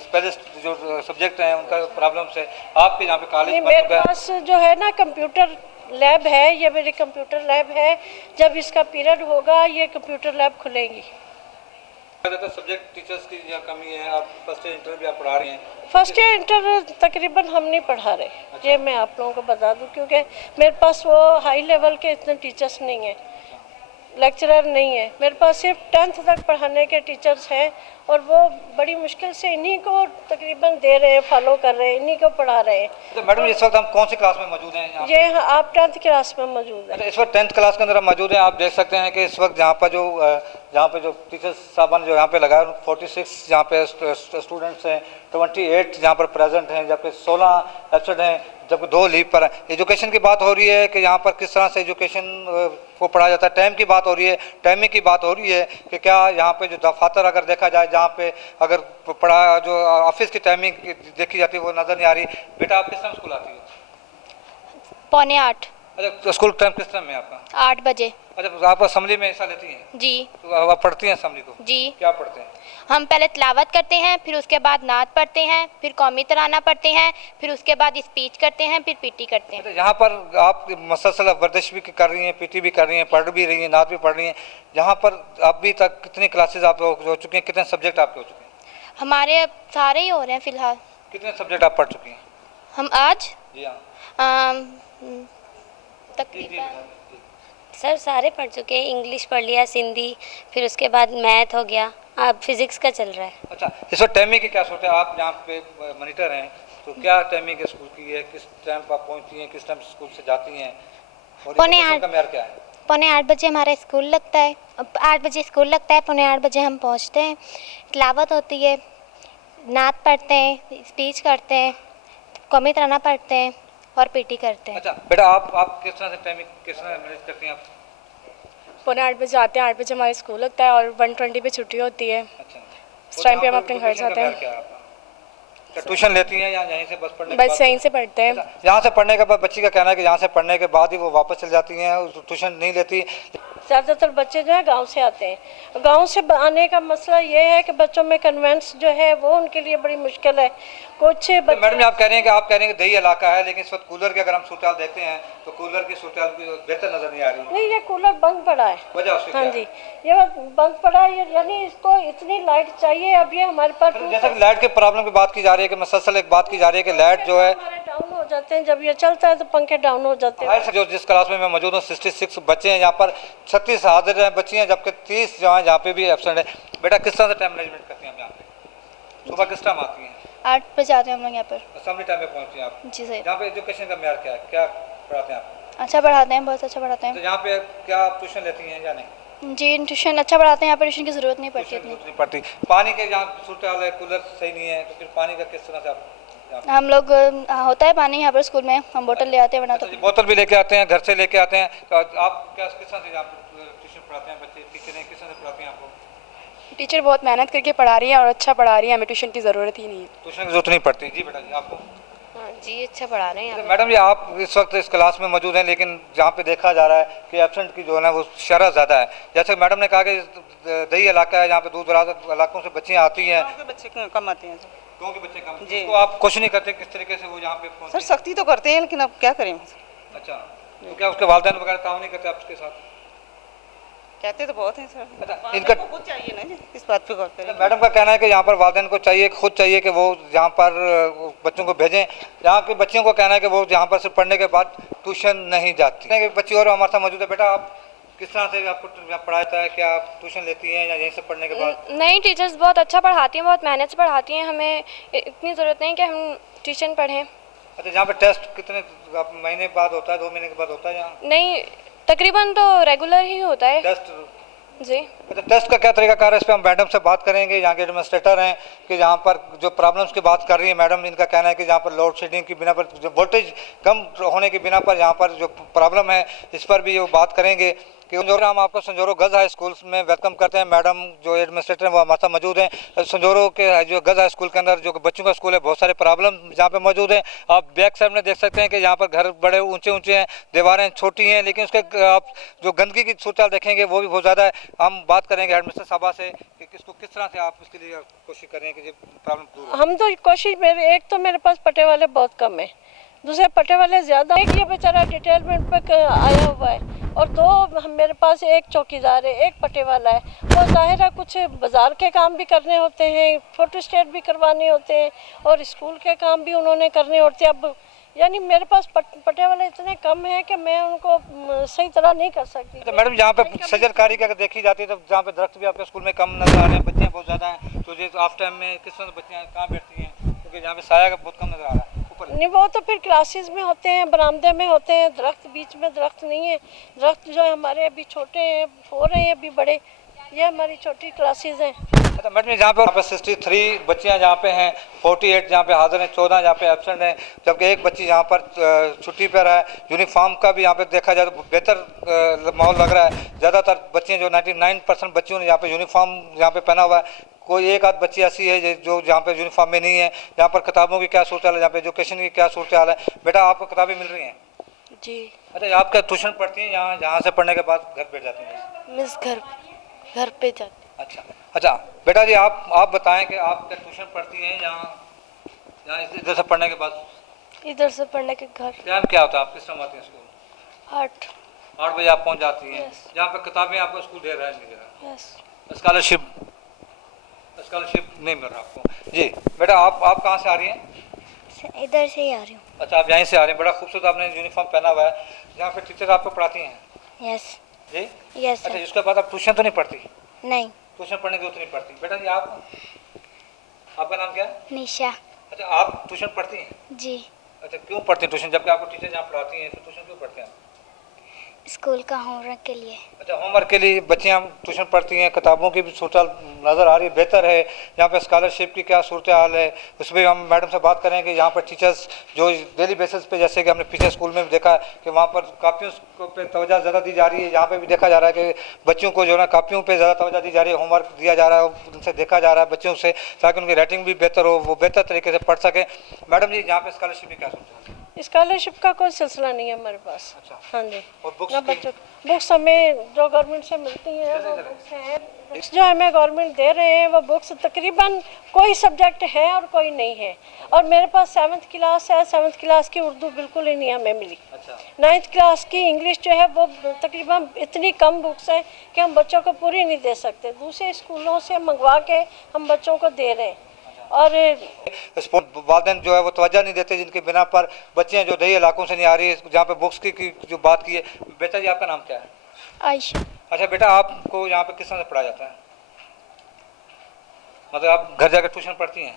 स्पेशलिस्ट जो सब्जेक्ट हैं उनका प्रॉब्लम से, आपके यहाँ पे कॉलेज मेरे पास जो है ना कंप्यूटर लैब है, ये मेरी कंप्यूटर लैब है। जब इसका पीरियड होगा ये कंप्यूटर लैब खुलेगी। सब्जेक्ट टीचर्स की कमी है, आप फर्स्ट ईयर इंटर भी आप पढ़ा रही हैं? फर्स्ट ईयर इंटर तकरीबन हम नहीं पढ़ा रहे। अच्छा। ये मैं आप लोगों को बता दूं क्योंकि मेरे पास वो हाई लेवल के इतने टीचर्स नहीं हैं, लेक्चरर नहीं है। मेरे पास सिर्फ 10th तक पढ़ाने के टीचर्स हैं और वो बड़ी मुश्किल से इन्हीं को तकरीबन दे रहे हैं, फॉलो कर रहे हैं, इन्हीं को पढ़ा रहे हैं। तो मैडम इस वक्त हम कौन सी क्लास में मौजूद हैं? ये आप 10th क्लास में मौजूद हैं। इस वक्त 10th क्लास के अंदर हम मौजूद हैं। आप देख सकते हैं कि इस वक्त जहाँ पर जो जहाँ पे जो टीचर्स साहबान जो यहाँ पे लगाए 46 यहाँ पे स्टूडेंट्स हैं, 28 यहाँ पर प्रेजेंट हैं, जबकि 16 एब्सेंट हैं, जबकि 2 लीव पर हैं। एजुकेशन की बात हो रही है कि यहाँ पर किस तरह से एजुकेशन को पढ़ाया जाता है, टाइम की बात हो रही है, टाइमिंग की बात हो रही है कि क्या यहाँ पे जो दफातर अगर देखा जाए जहाँ पे अगर पढ़ा जो ऑफिस की टाइमिंग देखी जाती है वो नज़र नहीं आ रही। बेटा आप किस टाइम स्कूल आती हो? 7:45। अच्छा, तो स्कूल टाइम किस टाइम है आपका? 8 बजे। अच्छा, तो आप असेंबली में हिस्सा लेती हैं? जी। तो आप पढ़ती हैं असेंबली को? जी। क्या पढ़ते हैं? हम पहले तिलावत करते हैं, फिर उसके बाद नात पढ़ते हैं, फिर कौमी तराना पढ़ते हैं, फिर उसके बाद स्पीच करते हैं, फिर पीटी करते हैं। यहाँ पर आप मसलसल वर्जिश भी कर रही हैं, पीटी भी कर रही हैं, पढ़ भी रही हैं, नात भी पढ़ रही हैं। यहाँ पर अभी तक कितनी क्लासेज आप हो चुकी हैं, कितने सब्जेक्ट आपके हो चुके हैं? हमारे अब सारे ही हो रहे हैं फिलहाल। कितने सब्जेक्ट आप पढ़ चुकी हैं? हम आज जी हाँ तकरीबन सर सारे पढ़ चुके हैं। इंग्लिश पढ़ लिया, सिंधी, फिर उसके बाद मैथ हो गया, अब फिजिक्स का चल रहा है। अच्छा, इस वक्त टाइमिंग की क्या सोचते हैं आप? यहाँ पे मॉनिटर हैं, तो क्या टाइमिंग है स्कूल की है? किस टाइम पर आप पहुँचती हैं, किस टाइम स्कूल से जाती हैं? और पौने एजुकेशन 8 का म्यार क्या है? पौने 8 बजे हमारा स्कूल लगता है। 8 बजे स्कूल लगता है, पौने 8 बजे हम पहुँचते हैं, तिलावत होती है, नात पढ़ते हैं, स्पीच करते हैं, कौमी तराना पढ़ते हैं और पीटी करते हैं। अच्छा बेटा, आप किस तरह से टाइमिंग किस तरह मैनेज करती हैं आप? पौने 8 बजे आते हैं, 8 बजे हमारा स्कूल लगता है और 1:20 पे छुट्टी होती है। इस टाइम पे हम अपने घर जाते हैं। ट्यूशन लेती हैं या यहीं से बस पढ़ने? बस यहीं से पढ़ते हैं। यहाँ से पढ़ने के बाद बच्ची का कहना है कि यहाँ से पढ़ने के बाद ही वो वापस चल जाती हैं, ट्यूशन नहीं लेती। ज़्यादातर बच्चे जो है गांव से आते हैं। गांव से आने का मसला ये है कि बच्चों में कन्वेंस जो है वो उनके लिए बड़ी मुश्किल है। कुछ तो मैडम आप कह रही हैं कि दही इलाका है, लेकिन इस वक्त कूलर के अगर हम सूरत देखते हैं तो कूलर की सूरत बेहतर नजर नहीं आ रही। नहीं, ये कूलर बंद पड़ा है। वजह उसकी हाँ जी, ये बंद पड़ा है, यानी इसको इतनी लाइट चाहिए। अब ये हमारे पास जैसा कि लाइट के प्रॉब्लम की बात की जा रही है कि मसलसल एक बात की जा रही है कि लाइट जो है डाउन हो जाते हैं, जब ये चलता है तो पंखे डाउन हो जाते हैं। जो जिस क्लास में मैं मौजूद हूँ 66 बच्चे हैं, यहाँ पर 36 हाजिर हैं बच्ची हैं, जबकि 30 जो हैं यहाँ पे भी एब्सेंट है। बेटा किस तरह से टाइम मैनेजमेंट करती हैं आप यहाँ पे? सुबह किस टाइम आती हैं? 8 बजे आते हैं हम लोग यहाँ पर। असेंबली टाइम पे पहुँचती हैं आप? जी सर। यहाँ पे एजुकेशन का म्यार क्या है, क्या पढ़ाते हैं आप? अच्छा पढ़ाते हैं, बहुत अच्छा पढ़ाते हैं। तो यहाँ पे क्या आप ट्यूशन लेती हैं या नहीं? जी ट्यूशन अच्छा पढ़ाते हैं, यहाँ पर ट्यूशन की ज़रूरत नहीं पड़ती इतनी। नहीं पड़ती। पानी के जहाँ सूरत हाल है, कूलर सही नहीं है, तो फिर पानी का किस तरह से आप? हम लोग होता है पानी यहाँ पर स्कूल में, हम बोतल ले आते हैं बना। तो बोतल भी लेके आते हैं, घर से लेके आते हैं। तो आप क्या किस तरह से ट्यूशन पढ़ाते हैं? बच्चे टीचर किस तरह से पढ़ाते हैं आपको? टीचर बहुत मेहनत करके पढ़ा रही है और अच्छा पढ़ा रही है, हमें ट्यूशन की ज़रूरत ही नहीं है। ट्यूशन की जरूरत नहीं पड़ती। जी बेटा जी आपको? हाँ जी, अच्छा पढ़ा रहे हैं। मैडम जी आप इस वक्त इस क्लास में मौजूद हैं, लेकिन जहाँ पे देखा जा रहा है कि एब्सेंट की जो है ना वो शरह ज़्यादा है। जैसे मैडम ने कहा कि दही इलाका है, जहाँ पे दूर दराज इलाकों से बच्चियाँ आती हैं। बच्चे कम आते हैं गाँव के बच्चे कम जी। तो आप कोशिश नहीं करते किस तरीके से वो यहाँ पे सर? सख्ती तो करते हैं, लेकिन अब क्या करें। अच्छा, तो क्या उसके वालिदैन वगैरह काम नहीं करते आपके साथ? कहते तो बहुत हैं सर। इनका खुद चाहिए ना जी, इस बात पे गौर करें। मैडम का कहना है कि यहाँ पर वालिदैन को चाहिए, खुद चाहिए कि वो यहाँ पर बच्चों को भेजें। यहाँ के बच्चियों को कहना है कि वो यहाँ पर सिर्फ पढ़ने के बाद ट्यूशन नहीं जाती। बच्ची और हमारे साथ मौजूद है। बेटा आप किस तरह से आपको पढ़ाया जाता है? क्या आप ट्यूशन लेती हैं या यहीं से पढ़ने के बाद? नहीं, टीचर्स बहुत अच्छा पढ़ाती हैं, बहुत मेहनत से पढ़ाती हैं, हमें इतनी ज़रूरत नहीं कि हम ट्यूशन पढ़ें। अच्छा, यहाँ पे टेस्ट कितने महीने बाद होता है? 2 महीने के बाद होता है यहाँ? नहीं, तकरीबन तो रेगुलर ही होता है टेस्ट। जी। अच्छा, टेस्ट का क्या तरीका कार है? इस पर हम मैडम से बात करेंगे। यहाँ के एडमिनिस्ट्रेटर हैं कि यहाँ पर जो प्रॉब्लम्स की बात कर रही है मैडम, इनका कहना है कि यहाँ पर लोड शेडिंग की बिना पर, जो वोल्टेज कम होने की बिना पर यहाँ पर जो प्रॉब्लम है इस पर भी वो बात करेंगे। कि हम आपको संजोरो गर्ल्स हाई स्कूल में वेलकम करते हैं। मैडम जो एडमिनिस्ट्रेटर हैं वो हमारे साथ मौजूद हैं। संजोरो के जो गर्ल्स हाई स्कूल के अंदर जो बच्चों का स्कूल है, बहुत सारे प्रॉब्लम यहाँ पे मौजूद हैं। आप बैक साइड में देख सकते हैं कि यहाँ पर घर बड़े ऊंचे ऊंचे हैं, दीवारें छोटी हैं, लेकिन उसके आप जो गंदगी की सूरत देखेंगे वो भी बहुत ज़्यादा है। हम बात करेंगे हेडमिस्टर साहबा से कि किसको किस तरह से आप इसके लिए कोशिश करें कि ये प्रॉब्लम दूर हो। हम तो कोशिश, एक तो मेरे पास पटे वाले बहुत कम है, दूसरे पटे वाले ज़्यादा है। ये बेचारा डिटेलमेंट पे आया हुआ है, और 2 मेरे पास एक चौकीदार है, एक पटे वाला है। और ज़ाहिर है कुछ बाज़ार के काम भी करने होते हैं, फोटो स्टेट भी करवाने होते हैं, और स्कूल के काम भी उन्होंने करने होते हैं। अब यानी मेरे पास पटे वाले इतने कम हैं कि मैं उनको सही तरह नहीं कर सकती। तो मैडम यहाँ पे सजरकारी की अगर देखी जाती है तो जहाँ पे दरख्त भी आपके स्कूल में कम नजर आ रहे हैं, बच्चे बहुत ज़्यादा हैं, तो ये ऑफ टाइम में किस तरह से बच्चियाँ कहाँ बैठती हैं? क्योंकि यहाँ पे साया बहुत कम नजर आ रहा है। नहीं, वो तो फिर क्लासेस में होते हैं, बरामदे में होते हैं, दरख्त बीच में दरख्त नहीं है। दरख्त जो है हमारे अभी छोटे हैं, हो रहे हैं अभी बड़े, ये हमारी छोटी क्लासेस हैं। अच्छा मैडम, जहाँ पे 63 बच्चियाँ जहाँ पे हैं, 48 जहाँ पे हाजिर हैं, 14 जहाँ पे एब्सेंट हैं, जबकि एक बच्ची यहाँ पर छुट्टी पर है। यूनिफॉर्म का भी यहाँ पे देखा जाए तो बेहतर माहौल लग रहा है। ज़्यादातर बच्चियाँ जो 99% बच्चियों ने यहाँ पे यूनिफॉर्म यहाँ पे पहना हुआ है। कोई एक आध बच्ची ऐसी है जो जहाँ पे यूनिफॉर्म में नहीं है। यहाँ पर किताबों की क्या सूरत हाल है, यहाँ पे एजुकेशन की क्या सूरत हाल है? बेटा आपको किताबें मिल रही हैं जी? अच्छा, आप क्या ट्यूशन पढ़ती हैं यहाँ से पढ़ने के बाद घर बैठ जाती हैं? मिस घर पे जाती। अच्छा बेटा जी, आप बताएं कि आप क्या ट्यूशन पढ़ती हैं यहाँ इधर से पढ़ने के बाद? इधर से पढ़ने के घर। टाइम क्या होता है, आप किस टाइम आती हैं स्कूल? 8 बजे आप पहुँच जाती हैं। यहाँ पे किताबें आपको स्कूल दे रहा है नहीं दे रहा? स्कॉलरशिप नहीं मिल रहा आपको? जी बेटा, आप कहाँ से आ रही हैं? इधर से ही आ रही हूँ। अच्छा, आप यहीं से आ रही हैं। बड़ा खूबसूरत आपने यूनिफॉर्म पहना हुआ है। यहाँ पे टीचर आपको पढ़ाती हैं? यस जी यस। अच्छा, उसके बाद आप ट्यूशन तो नहीं पढ़ती? नहीं, ट्यूशन पढ़ने की जरूरत नहीं पड़ती। बेटा जी, आपका नाम क्या है? निशा। अच्छा, आप ट्यूशन पढ़ती हैं? जी। अच्छा, क्यों पढ़ती हैं ट्यूशन, जबकि आपको टीचर जहाँ पढ़ाती हैं, तो ट्यूशन क्यों पढ़ते हैं? स्कूल का होमवर्क के लिए। अच्छा, होमवर्क के लिए बच्चियाँ ट्यूशन पढ़ती हैं। किताबों की भी सूरत नज़र आ रही है, बेहतर है। यहाँ पे स्कॉलरशिप की क्या सूरत हाल है, उस पर हम मैडम से बात करें कि यहाँ पर टीचर्स जो डेली बेसिस पे, जैसे कि हमने पीछे स्कूल में भी देखा कि वहाँ पर कापियों पे तवज्जो ज़्यादा दी जा रही है। यहाँ पे भी देखा जा रहा है कि बच्चों को जो है कापियों पर ज़्यादा तवज्जो दी जा रही है, होमवर्क दिया जा रहा है, उनसे देखा जा रहा है बच्चों से, ताकि उनकी राइटिंग भी बेहतर हो, वो बेहतर तरीके से पढ़ सकें। मैडम जी, यहाँ पे स्कॉलरशिप की क्या सूरत है? स्कॉलरशिप का कोई सिलसिला नहीं है हमारे पास। अच्छा। हाँ जी। और ना बच्चों बुक्स हमें जो गवर्नमेंट से मिलती हैं वो बुक्स हैं, जो हमें गवर्नमेंट दे रहे हैं वो बुक्स तकरीबन कोई सब्जेक्ट है और कोई नहीं है। और मेरे पास 7th क्लास है, 7th क्लास की उर्दू बिल्कुल ही नहीं हमें मिली। 9th क्लास की इंग्लिश जो है वो तकरीबन इतनी कम बुक्स हैं कि हम बच्चों को पूरी नहीं दे सकते। दूसरे स्कूलों से मंगवा के हम बच्चों को दे रहे हैं। और वालिदैन जो है वो तवज्जो नहीं देते, जिनके बिना पर बच्चियाँ जो नई इलाकों से नहीं आ रही है, जहाँ पे बुक्स की जो बात की है। बेटा जी, आपका नाम क्या है? आयशा। अच्छा बेटा, आपको यहाँ पे किस तरह से पढ़ाया जाता है? मतलब आप घर जाकर ट्यूशन पढ़ती हैं?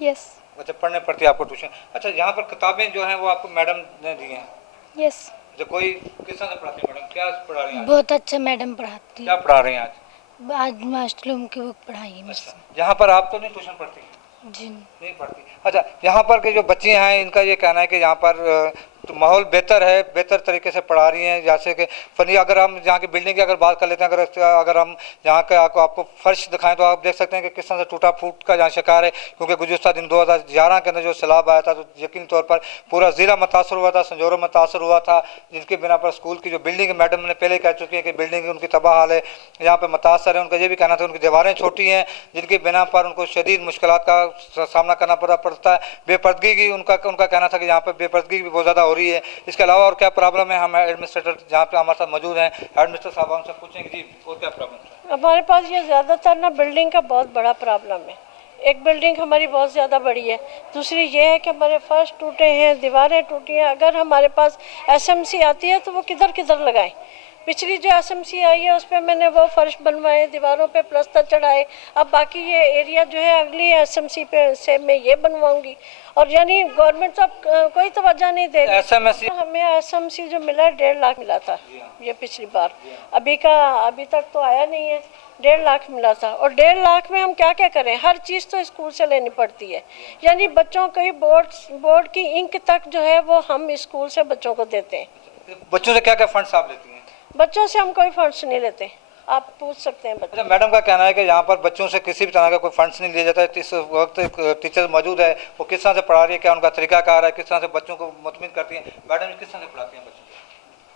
यस। अच्छा, पढ़ने पड़ती है आपको ट्यूशन। अच्छा, यहाँ पर किताबें जो हैं वो आपको मैडम ने दी हैं? यस। जो कोई किस तरह से पढ़ाती है मैडम, क्या पढ़ा रही हैं? बहुत अच्छा मैडम पढ़ाती है। क्या पढ़ा रही हैं आज? आज मास्टरूम की बुक पढ़ाई है मुझसे। यहाँ पर आप तो नहीं ट्यूशन पढ़ती? जी नहीं पढ़ती। अच्छा, यहाँ पर के जो बच्चियाँ हैं, इनका ये कहना है कि यहाँ पर तो माहौल बेहतर है, बेहतर तरीके से पढ़ा रही हैं। जैसे कि फनी, अगर हम यहाँ की बिल्डिंग की अगर बात कर लेते हैं, अगर हम यहाँ का आपको फर्श दिखाएं तो आप देख सकते हैं कि किस तरह से टूटा फूट का जहाँ शिकार है। क्योंकि गुज़श्ता दिन 2011 के अंदर जो सैलाब आया था, तो यकीनी तौर पर पूरा ज़िला मुतासर हुआ था, संजौरा मुतासर हुआ था, जिनके बिना पर स्कूल की जो बिल्डिंग, मैडम ने पहले कह चुकी है कि बिल्डिंग उनकी तबाह हाल है, यहाँ पर मुतासर है। उनका ये भी कहना था उनकी दीवारें छोटी हैं, जिनकी बिना पर उनको शदीद मुश्किलात का सामना करना पड़ता है। बेपर्दगी की उनका कहना था कि यहाँ पर बेपर्दगी भी बहुत ज़्यादा हो रही है। इसके अलावा और क्या प्रॉब्लम है? हम एडमिनिस्ट्रेटर जहाँ पे हमारे साथ मौजूद हैं, एडमिनिस्ट्रेटर साहब हमसे पूछेंगे जी और क्या प्रॉब्लम है? हमारे पास ये ज़्यादातर ना बिल्डिंग का बहुत बड़ा प्रॉब्लम है। एक बिल्डिंग हमारी बहुत ज़्यादा बड़ी है, दूसरी ये है कि हमारे फर्श टूटे हैं, दीवारें टूटी हैं। अगर हमारे पास SMC आती है तो वो किधर किधर लगाएं। पिछली जो SMC आई है उस पर मैंने वो फर्श बनवाए, दीवारों पे प्लस्तर चढ़ाए। अब बाकी ये एरिया जो है अगली SMC पे से मैं ये बनवाऊंगी। और यानी गवर्नमेंट तो कोई तवज्जो नहीं दे रही। हमें SMC जो मिला 1.5 लाख मिला था ये पिछली बार, अभी तक तो आया नहीं है। 1.5 लाख मिला था, और 1.5 लाख में हम क्या क्या करें? हर चीज़ तो स्कूल से लेनी पड़ती है। यानी बच्चों की बोर्ड की इंक तक जो है वो हम स्कूल से बच्चों को देते हैं। बच्चों से क्या क्या फंड्स आप लेती हैं? बच्चों से हम कोई फंड्स नहीं लेते, आप पूछ सकते हैं बच्चों। मैडम का कहना है कि यहाँ पर बच्चों से किसी भी तरह का कोई फंड्स नहीं लिया जाता है। इस वक्त टीचर मौजूद है, वो किस तरह से पढ़ा रही है, क्या उनका तरीकाकार है, किस तरह से बच्चों को मुतमिन करती हैं? मैडम किस तरह से पढ़ाती हैं बच्चों?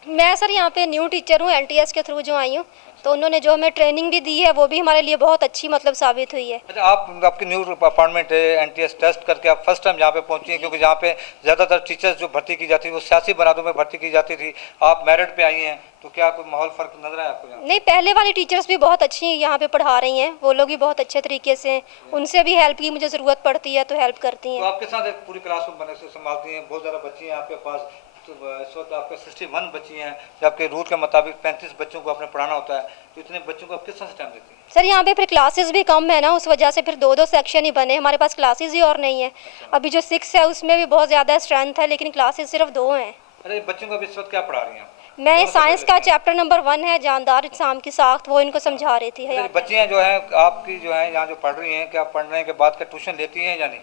मैं सर यहाँ पे न्यू टीचर हूँ, NTS के थ्रू जो आई हूँ, तो उन्होंने जो हमें ट्रेनिंग भी दी है वो भी हमारे लिए बहुत अच्छी मतलब साबित हुई है। अच्छा, आपकी न्यू अपॉइंटमेंट है, NTS टेस्ट करके आप फर्स्ट टाइम यहाँ पे पहुँची हैं, क्योंकि यहाँ पे ज़्यादातर टीचर्स जो भर्ती की जाती है वो सियासी बनातों में भर्ती की जाती थी। आप मेरिट पे आई हैं, तो क्या कोई माहौल फ़र्क नजर आया आपको यहाँ? नहीं, पहले वाली टीचर्स भी बहुत अच्छी यहाँ पे पढ़ा रही हैं, वो लोग भी बहुत अच्छे तरीके से, उनसे भी हेल्प की मुझे ज़रूरत पड़ती है तो हेल्प करती हैं। तो आप किस तरह से पूरी क्लास को बने से संभालती हैं? बहुत ज़्यादा बच्ची हैं आपके पास, तो इस वक्त आपके 61 बच्ची हैं, जबकि रूल के मुताबिक 35 बच्चों को आपने पढ़ाना होता है, तो इतने बच्चों को आप किस तरह से टाइम देती हैं? सर यहाँ पे फिर क्लासेस भी कम है ना, उस वजह से फिर 2-2 सेक्शन ही बने, हमारे पास क्लासेस ही और नहीं है। अभी जो 6 है उसमें भी बहुत ज़्यादा स्ट्रेंथ है, लेकिन क्लासेस सिर्फ 2 हैं। अरे बच्चों को इस वक्त क्या पढ़ा रही हैं आप? मैं साइंस का चैप्टर नंबर 1 है जानदार इज्साम की साख्त, वो इनको समझा रही थी। बच्चियाँ जो हैं आपकी जो हैं यहाँ जो पढ़ रही हैं, क्या पढ़ने के बाद क्या ट्यूशन लेती हैं या नहीं?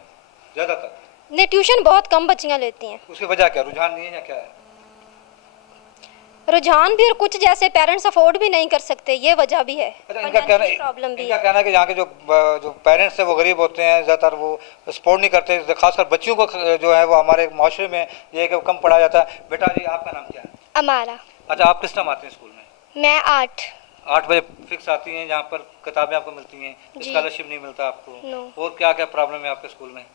ज़्यादातर नहीं, ट्यूशन बहुत कम बच्चियाँ लेती हैं। उसकी वजह क्या, रुझान नहीं है या क्या है? रुझान भी, और कुछ जैसे पेरेंट्स अफोर्ड भी नहीं कर सकते, ये वजह भी है। इनका कहना है कि यहाँ के जो पेरेंट्स हैं वो गरीब होते हैं, ज़्यादातर वो सपोर्ट नहीं करते, खासकर बच्चियों को जो है वो हमारे माशरे में ये है कि कम पढ़ाया जाता है। बेटा जी आपका नाम क्या है? अमारा। अच्छा, आप किस टाइम आते हैं स्कूल में? मैं 8 बजे फिक्स आती हैं? यहाँ पर किताबें आपको मिलती हैं, स्कॉलरशिप नहीं मिलता आपको? नो। और क्या क्या प्रॉब्लम है आपके स्कूल में?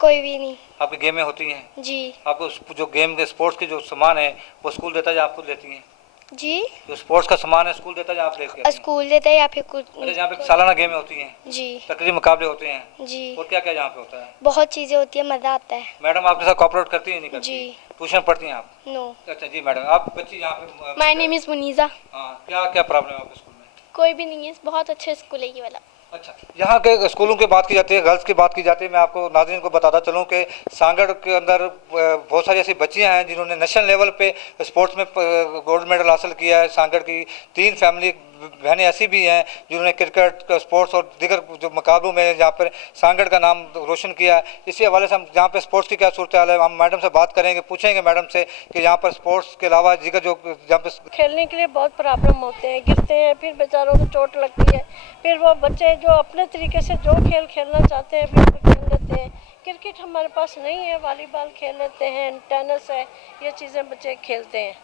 कोई भी नहीं। आपकी गेमें होती हैं? जी। आपको जो गेम के स्पोर्ट्स के जो सामान है वो स्कूल देता है या आप खुद लेती हैं? जी। जो स्पोर्ट्स का सामान है स्कूल देता है या आप लेते हैं? स्कूल देता है या फिर कुछ। अच्छा, यहाँ पे सालाना गेमें होती हैं? जी। तकरीबी मुकाबले होते हैं? जी। और क्या क्या यहाँ पे होता है? बहुत चीज़ें होती है, मज़ा आता है। मैडम आपके साथ कोऑपरेट करती है नहीं करती? जी। ट्यूशन पढ़ती हैं आप? नो। अच्छा जी मैडम, आप बच्ची यहाँ पे? My name is Muniza. हाँ, क्या क्या प्रॉब्लम है आपके स्कूल में? कोई भी नहीं है, बहुत अच्छे स्कूल है ये वाला। अच्छा, यहाँ के स्कूलों की बात की जाती है, गर्ल्स की बात की जाती है। मैं आपको नाज़रीन को बताता चलूँ कि सांगड़ के अंदर बहुत सारी ऐसी बच्चियाँ हैं जिन्होंने नेशनल लेवल पे स्पोर्ट्स में गोल्ड मेडल हासिल किया है। सांगड़ की 3 फैमिली बहनें ऐसी भी हैं जिन्होंने क्रिकेट, स्पोर्ट्स और दीगर जो मुकाबलों में जहाँ पर सांगड़ का नाम रोशन किया है। इसी हवाले से हम जहाँ पे स्पोर्ट्स की क्या सूरत हाल है, हम मैडम से बात करेंगे, पूछेंगे मैडम से कि यहाँ पर स्पोर्ट्स के अलावा दीगर जो जहाँ पे खेलने के लिए बहुत प्रॉब्लम होते हैं, गिरते हैं, फिर बेचारों को चोट लगती है, फिर वो बच्चे जो अपने तरीके से जो खेल खेलना चाहते हैं फिर वो खेल लेते हैं। क्रिकेट हमारे पास नहीं है, वॉलीबॉल खेल लेते हैं, टेनिस है, ये चीज़ें बच्चे खेलते हैं।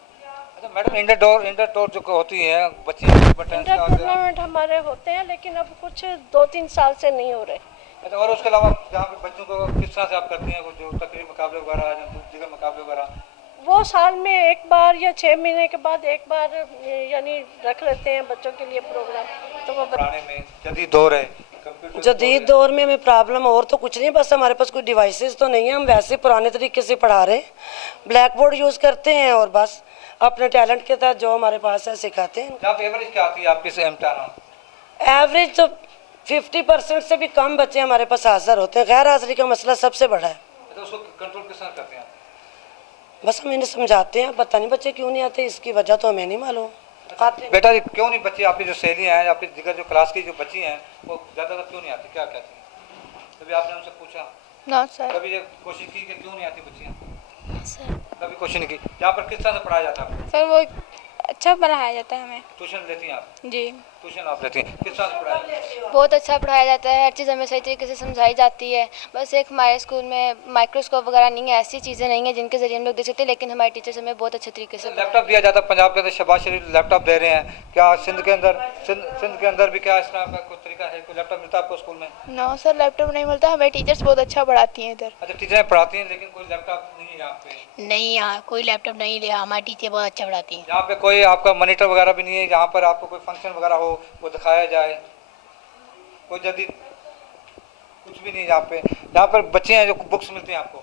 अच्छा मैडम, इंडोर जो होती हैं बच्चियाँ, इंटर टूर्नामेंट हमारे होते हैं लेकिन अब कुछ 2-3 साल से नहीं हो रहे। अच्छा, और उसके अलावा जहाँ पे बच्चों को किस तरह से आप करती हैं, वो जो तकरीबी मुकाबले वगैरह, दीगर मुकाबले वगैरह? वो साल में एक बार या 6 महीने के बाद एक बार यानी रख लेते हैं बच्चों के लिए प्रोग्राम। तो वो पुराने में जदीद दौर है, जदीद दौर में हमें प्रॉब्लम और तो कुछ नहीं, बस हमारे पास कोई डिवाइसेस तो नहीं है, हम वैसे पुराने तरीके से पढ़ा रहे हैं, ब्लैक बोर्ड यूज़ करते हैं और बस अपने टैलेंट के तहत जो हमारे पास है सिखाते हैं। आप एवरेज क्या आती है आपकी से इम्तिहान? एवरेज तो 50% से भी कम बच्चे हमारे पास हाजिर होते हैं, गैर हाजिरी का मसला सबसे बड़ा है। तो उसको कंट्रोल किस तरह करते हैं? बस हम इन्हें समझाते हैं, पता नहीं बच्चे क्यों नहीं आते, इसकी वजह तो हमें नहीं मालूम। बेटा जी क्यों नहीं बच्चे, आपकी जो सहेलियाँ हैं, आपकी दिगर जो क्लास की जो बच्ची हैं वो ज़्यादातर क्यों नहीं आती, क्या कहती हैं? कभी आपने उनसे पूछा? ना सर। कभी ये कोशिश की कि क्यों नहीं आती बच्चियाँ? सर कभी कोशिश नहीं की। यहाँ पर किस तरह से पढ़ाया जाता है? सर वो अच्छा पढ़ाया जाता है हमें। ट्यूशन लेती हैं आप? जी। ट्यूशन आप लेती हैं, किस तरह से पढ़ाया जाता है? बहुत अच्छा पढ़ाया जाता है, हर चीज़ हमें सही तरीके से समझाई जाती है। बस एक हमारे स्कूल में माइक्रोस्कोप वगैरह नहीं है, ऐसी चीज़ें नहीं है जिनके ज़रिए हम लोग देख सकते हैं, लेकिन हमारे टीचर्स हमें बहुत अच्छे तरीके से लैपटॉप दिया जाता है। पंजाब के अंदर शहबाज शरीफ लैपटॉप दे रहे हैं, क्या सिंध के अंदर भी क्या इस तरह का कोई तरीका है, कोई लैपटॉप मिलता है आपको स्कूल में? नो सर, लैपटॉप नहीं मिलता, हमें टीचर्स बहुत अच्छा पढ़ाती हैं इधर। अच्छा, टीचरें पढ़ाती हैं लेकिन कोई लैपटॉप नहीं है यहाँ पे? नहीं, यहाँ कोई लैपटॉप नहीं लिया, हमारी टीचर बहुत अच्छा पढ़ाती हैं। यहाँ पे कोई आपका मॉनिटर वगैरह भी नहीं है जहाँ पर आपको कोई फंक्शन वगैरह हो वो दिखाया जाए, कोई जदीद कुछ भी नहीं यहाँ पे? यहाँ पर बच्चे हैं जो बुक्स मिलती हैं आपको?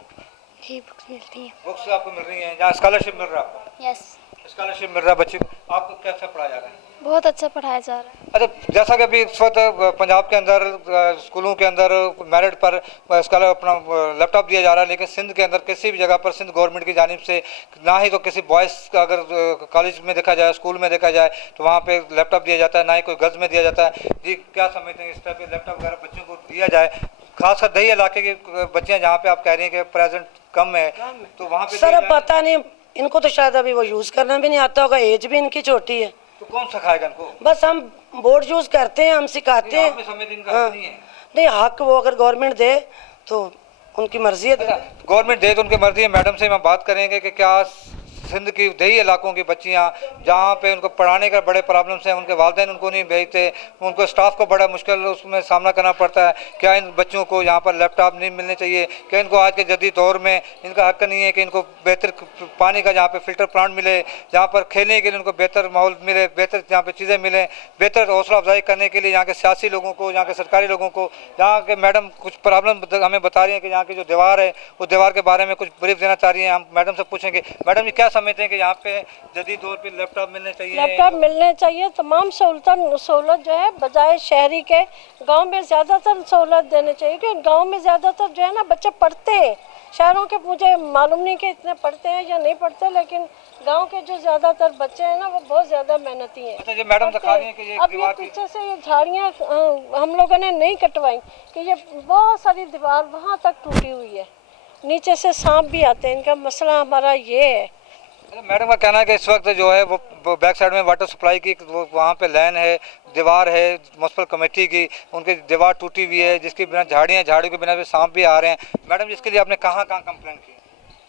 जी बुक्स मिलती हैं। बुक्स आपको मिल रही हैं, जहाँ स्कॉलरशिप मिल रहा है आपको? यस, स्कॉलरशिप मिल रहा है बच्चे को। आपको कैसा पढ़ाया जा रहा है? बहुत अच्छा पढ़ाया जा रहा है। अच्छा, जैसा कि अभी इस वक्त पंजाब के अंदर स्कूलों के अंदर मेरिट पर स्कॉलर अपना लैपटॉप दिया जा रहा है, लेकिन सिंध के अंदर किसी भी जगह पर सिंध गवर्नमेंट की जानिब से ना ही तो किसी बॉयज़ का अगर कॉलेज में देखा जाए, स्कूल में देखा जाए तो वहाँ पे लैपटॉप दिया जाता है, ना ही कोई गर्ल्स में दिया जाता है। जी क्या समझते हैं इस तरह के लैपटॉप वगैरह बच्चों को दिया जाए, खासकर दही इलाके की बच्चियाँ जहाँ पे आप कह रही हैं कि प्रेजेंट कम है, तो वहाँ पे सर अब पता नहीं, इनको तो शायद अभी वो यूज़ करना भी नहीं आता होगा, एज भी इनकी छोटी है, तो कौन सिखाएगा इनको? बस हम बोर्ड यूज़ करते हैं, हम सिखाते हैं। हाँ, नहीं हक वो अगर गवर्नमेंट दे तो उनकी मर्जी है। गवर्नमेंट दे तो उनकी मर्जी है। मैडम से हम बात करेंगे कि क्या सिंध की दही इलाकों की बच्चियाँ जहाँ पे उनको पढ़ाने का बड़े प्रॉब्लम्स हैं, उनके वालिदैन उनको नहीं भेजते, उनको स्टाफ को बड़ा मुश्किल उसमें सामना करना पड़ता है, क्या इन बच्चों को यहाँ पर लैपटॉप नहीं मिलने चाहिए? क्या इनको आज के जदीद दौर में इनका हक नहीं है कि इनको बेहतर पानी का जहाँ पे फ़िल्टर प्लांट मिले, जहाँ पर खेलने के लिए उनको बेहतर माहौल मिले, बेहतर जहाँ पर चीज़ें मिलें, बेहतर हौसला अफजाई करने के लिए यहाँ के सियासी लोगों को, यहाँ के सरकारी लोगों को? यहाँ के मैडम कुछ प्रॉब्लम हमें बता रही हैं कि यहाँ की जो दीवार है उस दीवार के बारे में कुछ ब्रीफ देना चाह रही हैं। हम मैडम से पूछेंगे, मैडम जी क्या समझते हैं कि यहाँ पे जदीद दौर पे लैपटॉप मिलने चाहिए? लैपटॉप मिलने चाहिए, तमाम सहूलत जो है बजाय शहरी के गांव में ज़्यादातर सहूलत देने चाहिए, क्योंकि गांव में ज़्यादातर जो है ना बच्चे पढ़ते हैं। शहरों के मुझे मालूम नहीं कि इतने पढ़ते हैं या नहीं पढ़ते, लेकिन गांव के जो ज़्यादातर बच्चे हैं ना वो बहुत ज़्यादा मेहनती हैं। अच्छा, ये मैडम दिखा रही हैं कि ये अब दीवार ये पीछे से ये झाड़ियाँ हम लोगों ने नहीं कटवाई कि ये बहुत सारी दीवार वहाँ तक टूटी हुई है, नीचे से सांप भी आते हैं। इनका मसला हमारा ये है। मैडम का कहना है कि इस वक्त जो है वो बैक साइड में वाटर सप्लाई की वो वहाँ पे लाइन है, दीवार है म्यूनसिपल कमेटी की, उनकी दीवार टूटी हुई है जिसके बिना झाड़ियों के बिना भी सांप भी आ रहे हैं। मैडम इसके लिए आपने कहाँ कंप्लेंट की?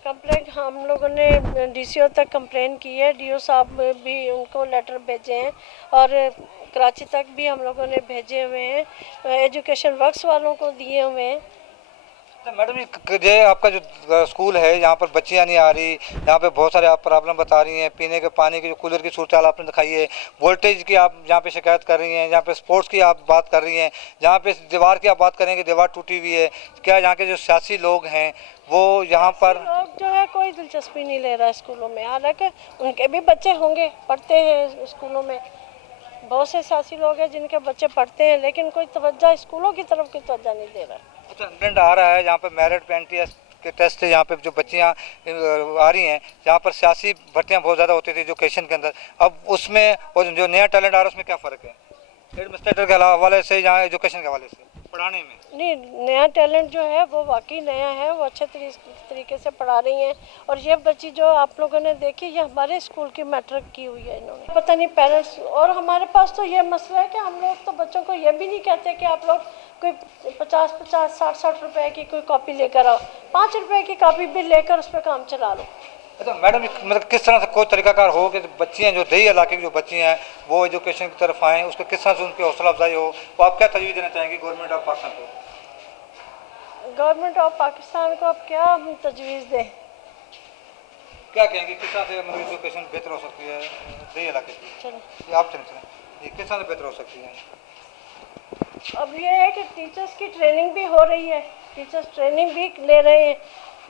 कंप्लेंट हम लोगों ने डीसीओ तक कंप्लेंट की है, डीओ साहब भी उनको लेटर भेजे हैं और कराची तक भी हम लोगों ने भेजे हुए हैं, एजुकेशन वर्क्स वालों को दिए हुए हैं। तो मैडम ये आपका जो स्कूल है यहाँ पर बच्चियाँ नहीं आ रही, यहाँ पे बहुत सारे आप प्रॉब्लम बता रही हैं, पीने के पानी की जो कूलर की सूरत हाल आपने दिखाई है, वोल्टेज की आप यहाँ पे शिकायत कर रही हैं, यहाँ पे स्पोर्ट्स की आप बात कर रही हैं, जहाँ पे दीवार की आप बात करेंगे दीवार टूटी हुई है। क्या यहाँ के जो सियासी लोग हैं वो यहाँ पर लोग जो है कोई दिलचस्पी नहीं ले रहा है स्कूलों में, हालांकि उनके भी बच्चे होंगे, पढ़ते हैं स्कूलों में, बहुत से सियासी लोग हैं जिनके बच्चे पढ़ते हैं, लेकिन कोई तवज्जो स्कूलों की तरफ की तवज्जो नहीं दे रहा। अच्छा, इंसिडेंट आ रहा है यहाँ पर मेरिट पे एनटीएस के टेस्ट से यहाँ पे जो बच्चियाँ आ रही हैं, जहाँ पर सियासी भर्तियाँ बहुत ज़्यादा होती थी एजुकेशन के अंदर, अब उसमें और जो नया टैलेंट आ रहा है उसमें क्या फ़र्क है एडमिनिस्ट्रेटर के हवाले से, यहाँ एजुकेशन के हवाले से पढ़ाने में? नहीं, नया टैलेंट जो है वो वाकई नया है, वो अच्छे तरीके से पढ़ा रही हैं। और ये बच्ची जो आप लोगों ने देखी ये हमारे स्कूल की मैट्रिक की हुई है इन्होंने, पता नहीं पेरेंट्स। और हमारे पास तो ये मसला है कि हम लोग तो बच्चों को ये भी नहीं कहते कि आप लोग कोई 50-50, 60-60 रुपए की कोई कॉपी लेकर आओ, 5 रुपए की कॉपी भी लेकर उस पर काम चला लो। अच्छा मैडम, मतलब किस तरह से कोई तरीकाकार हो कि बच्चियाँ जो दही इलाके की जो बच्चियाँ हैं वो एजुकेशन की तरफ आएँ, उसको किस तरह से उनकी हौसला अफजाई हो, वो आप क्या तजवीज़ देना चाहेंगे गवर्नमेंट ऑफ पाकिस्तान को? गवर्नमेंट ऑफ पाकिस्तान को अब क्या हम तजवीज़ दें? क्या कहेंगे किस तरह से मतलब एजुकेशन बेहतर हो सकती है दही इलाके की? चलो आप चलें, ये किस तरह से बेहतर हो सकती है? अब ये है कि टीचर्स की ट्रेनिंग भी हो रही है, टीचर्स ट्रेनिंग भी ले रहे हैं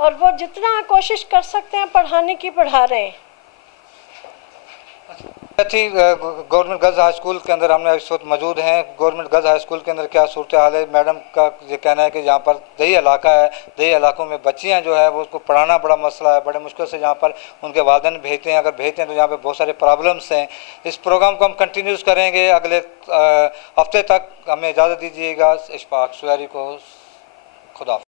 और वो जितना कोशिश कर सकते हैं पढ़ाने की पढ़ा रहे हैं। अच्छी गवर्नमेंट गर्ल्स हाई स्कूल के अंदर हमने इस वक्त मौजूद हैं। गवर्नमेंट गर्ल्स हाई स्कूल के अंदर क्या सूरत हाल है? मैडम का ये कहना है कि यहाँ पर दही इलाका है, दही इलाकों में बच्चियाँ जो है वो उसको पढ़ाना बड़ा मसला है, बड़े मुश्किल से यहाँ पर उनके वालिदैन भेजते हैं, अगर भेजते हैं तो यहाँ पर बहुत सारे प्रॉब्लम्स हैं। इस प्रोग्राम को हम कंटिन्यूज़ करेंगे अगले हफ्ते तक। हमें इजाज़त दीजिएगा। इशफाक सुयारी को खुदा।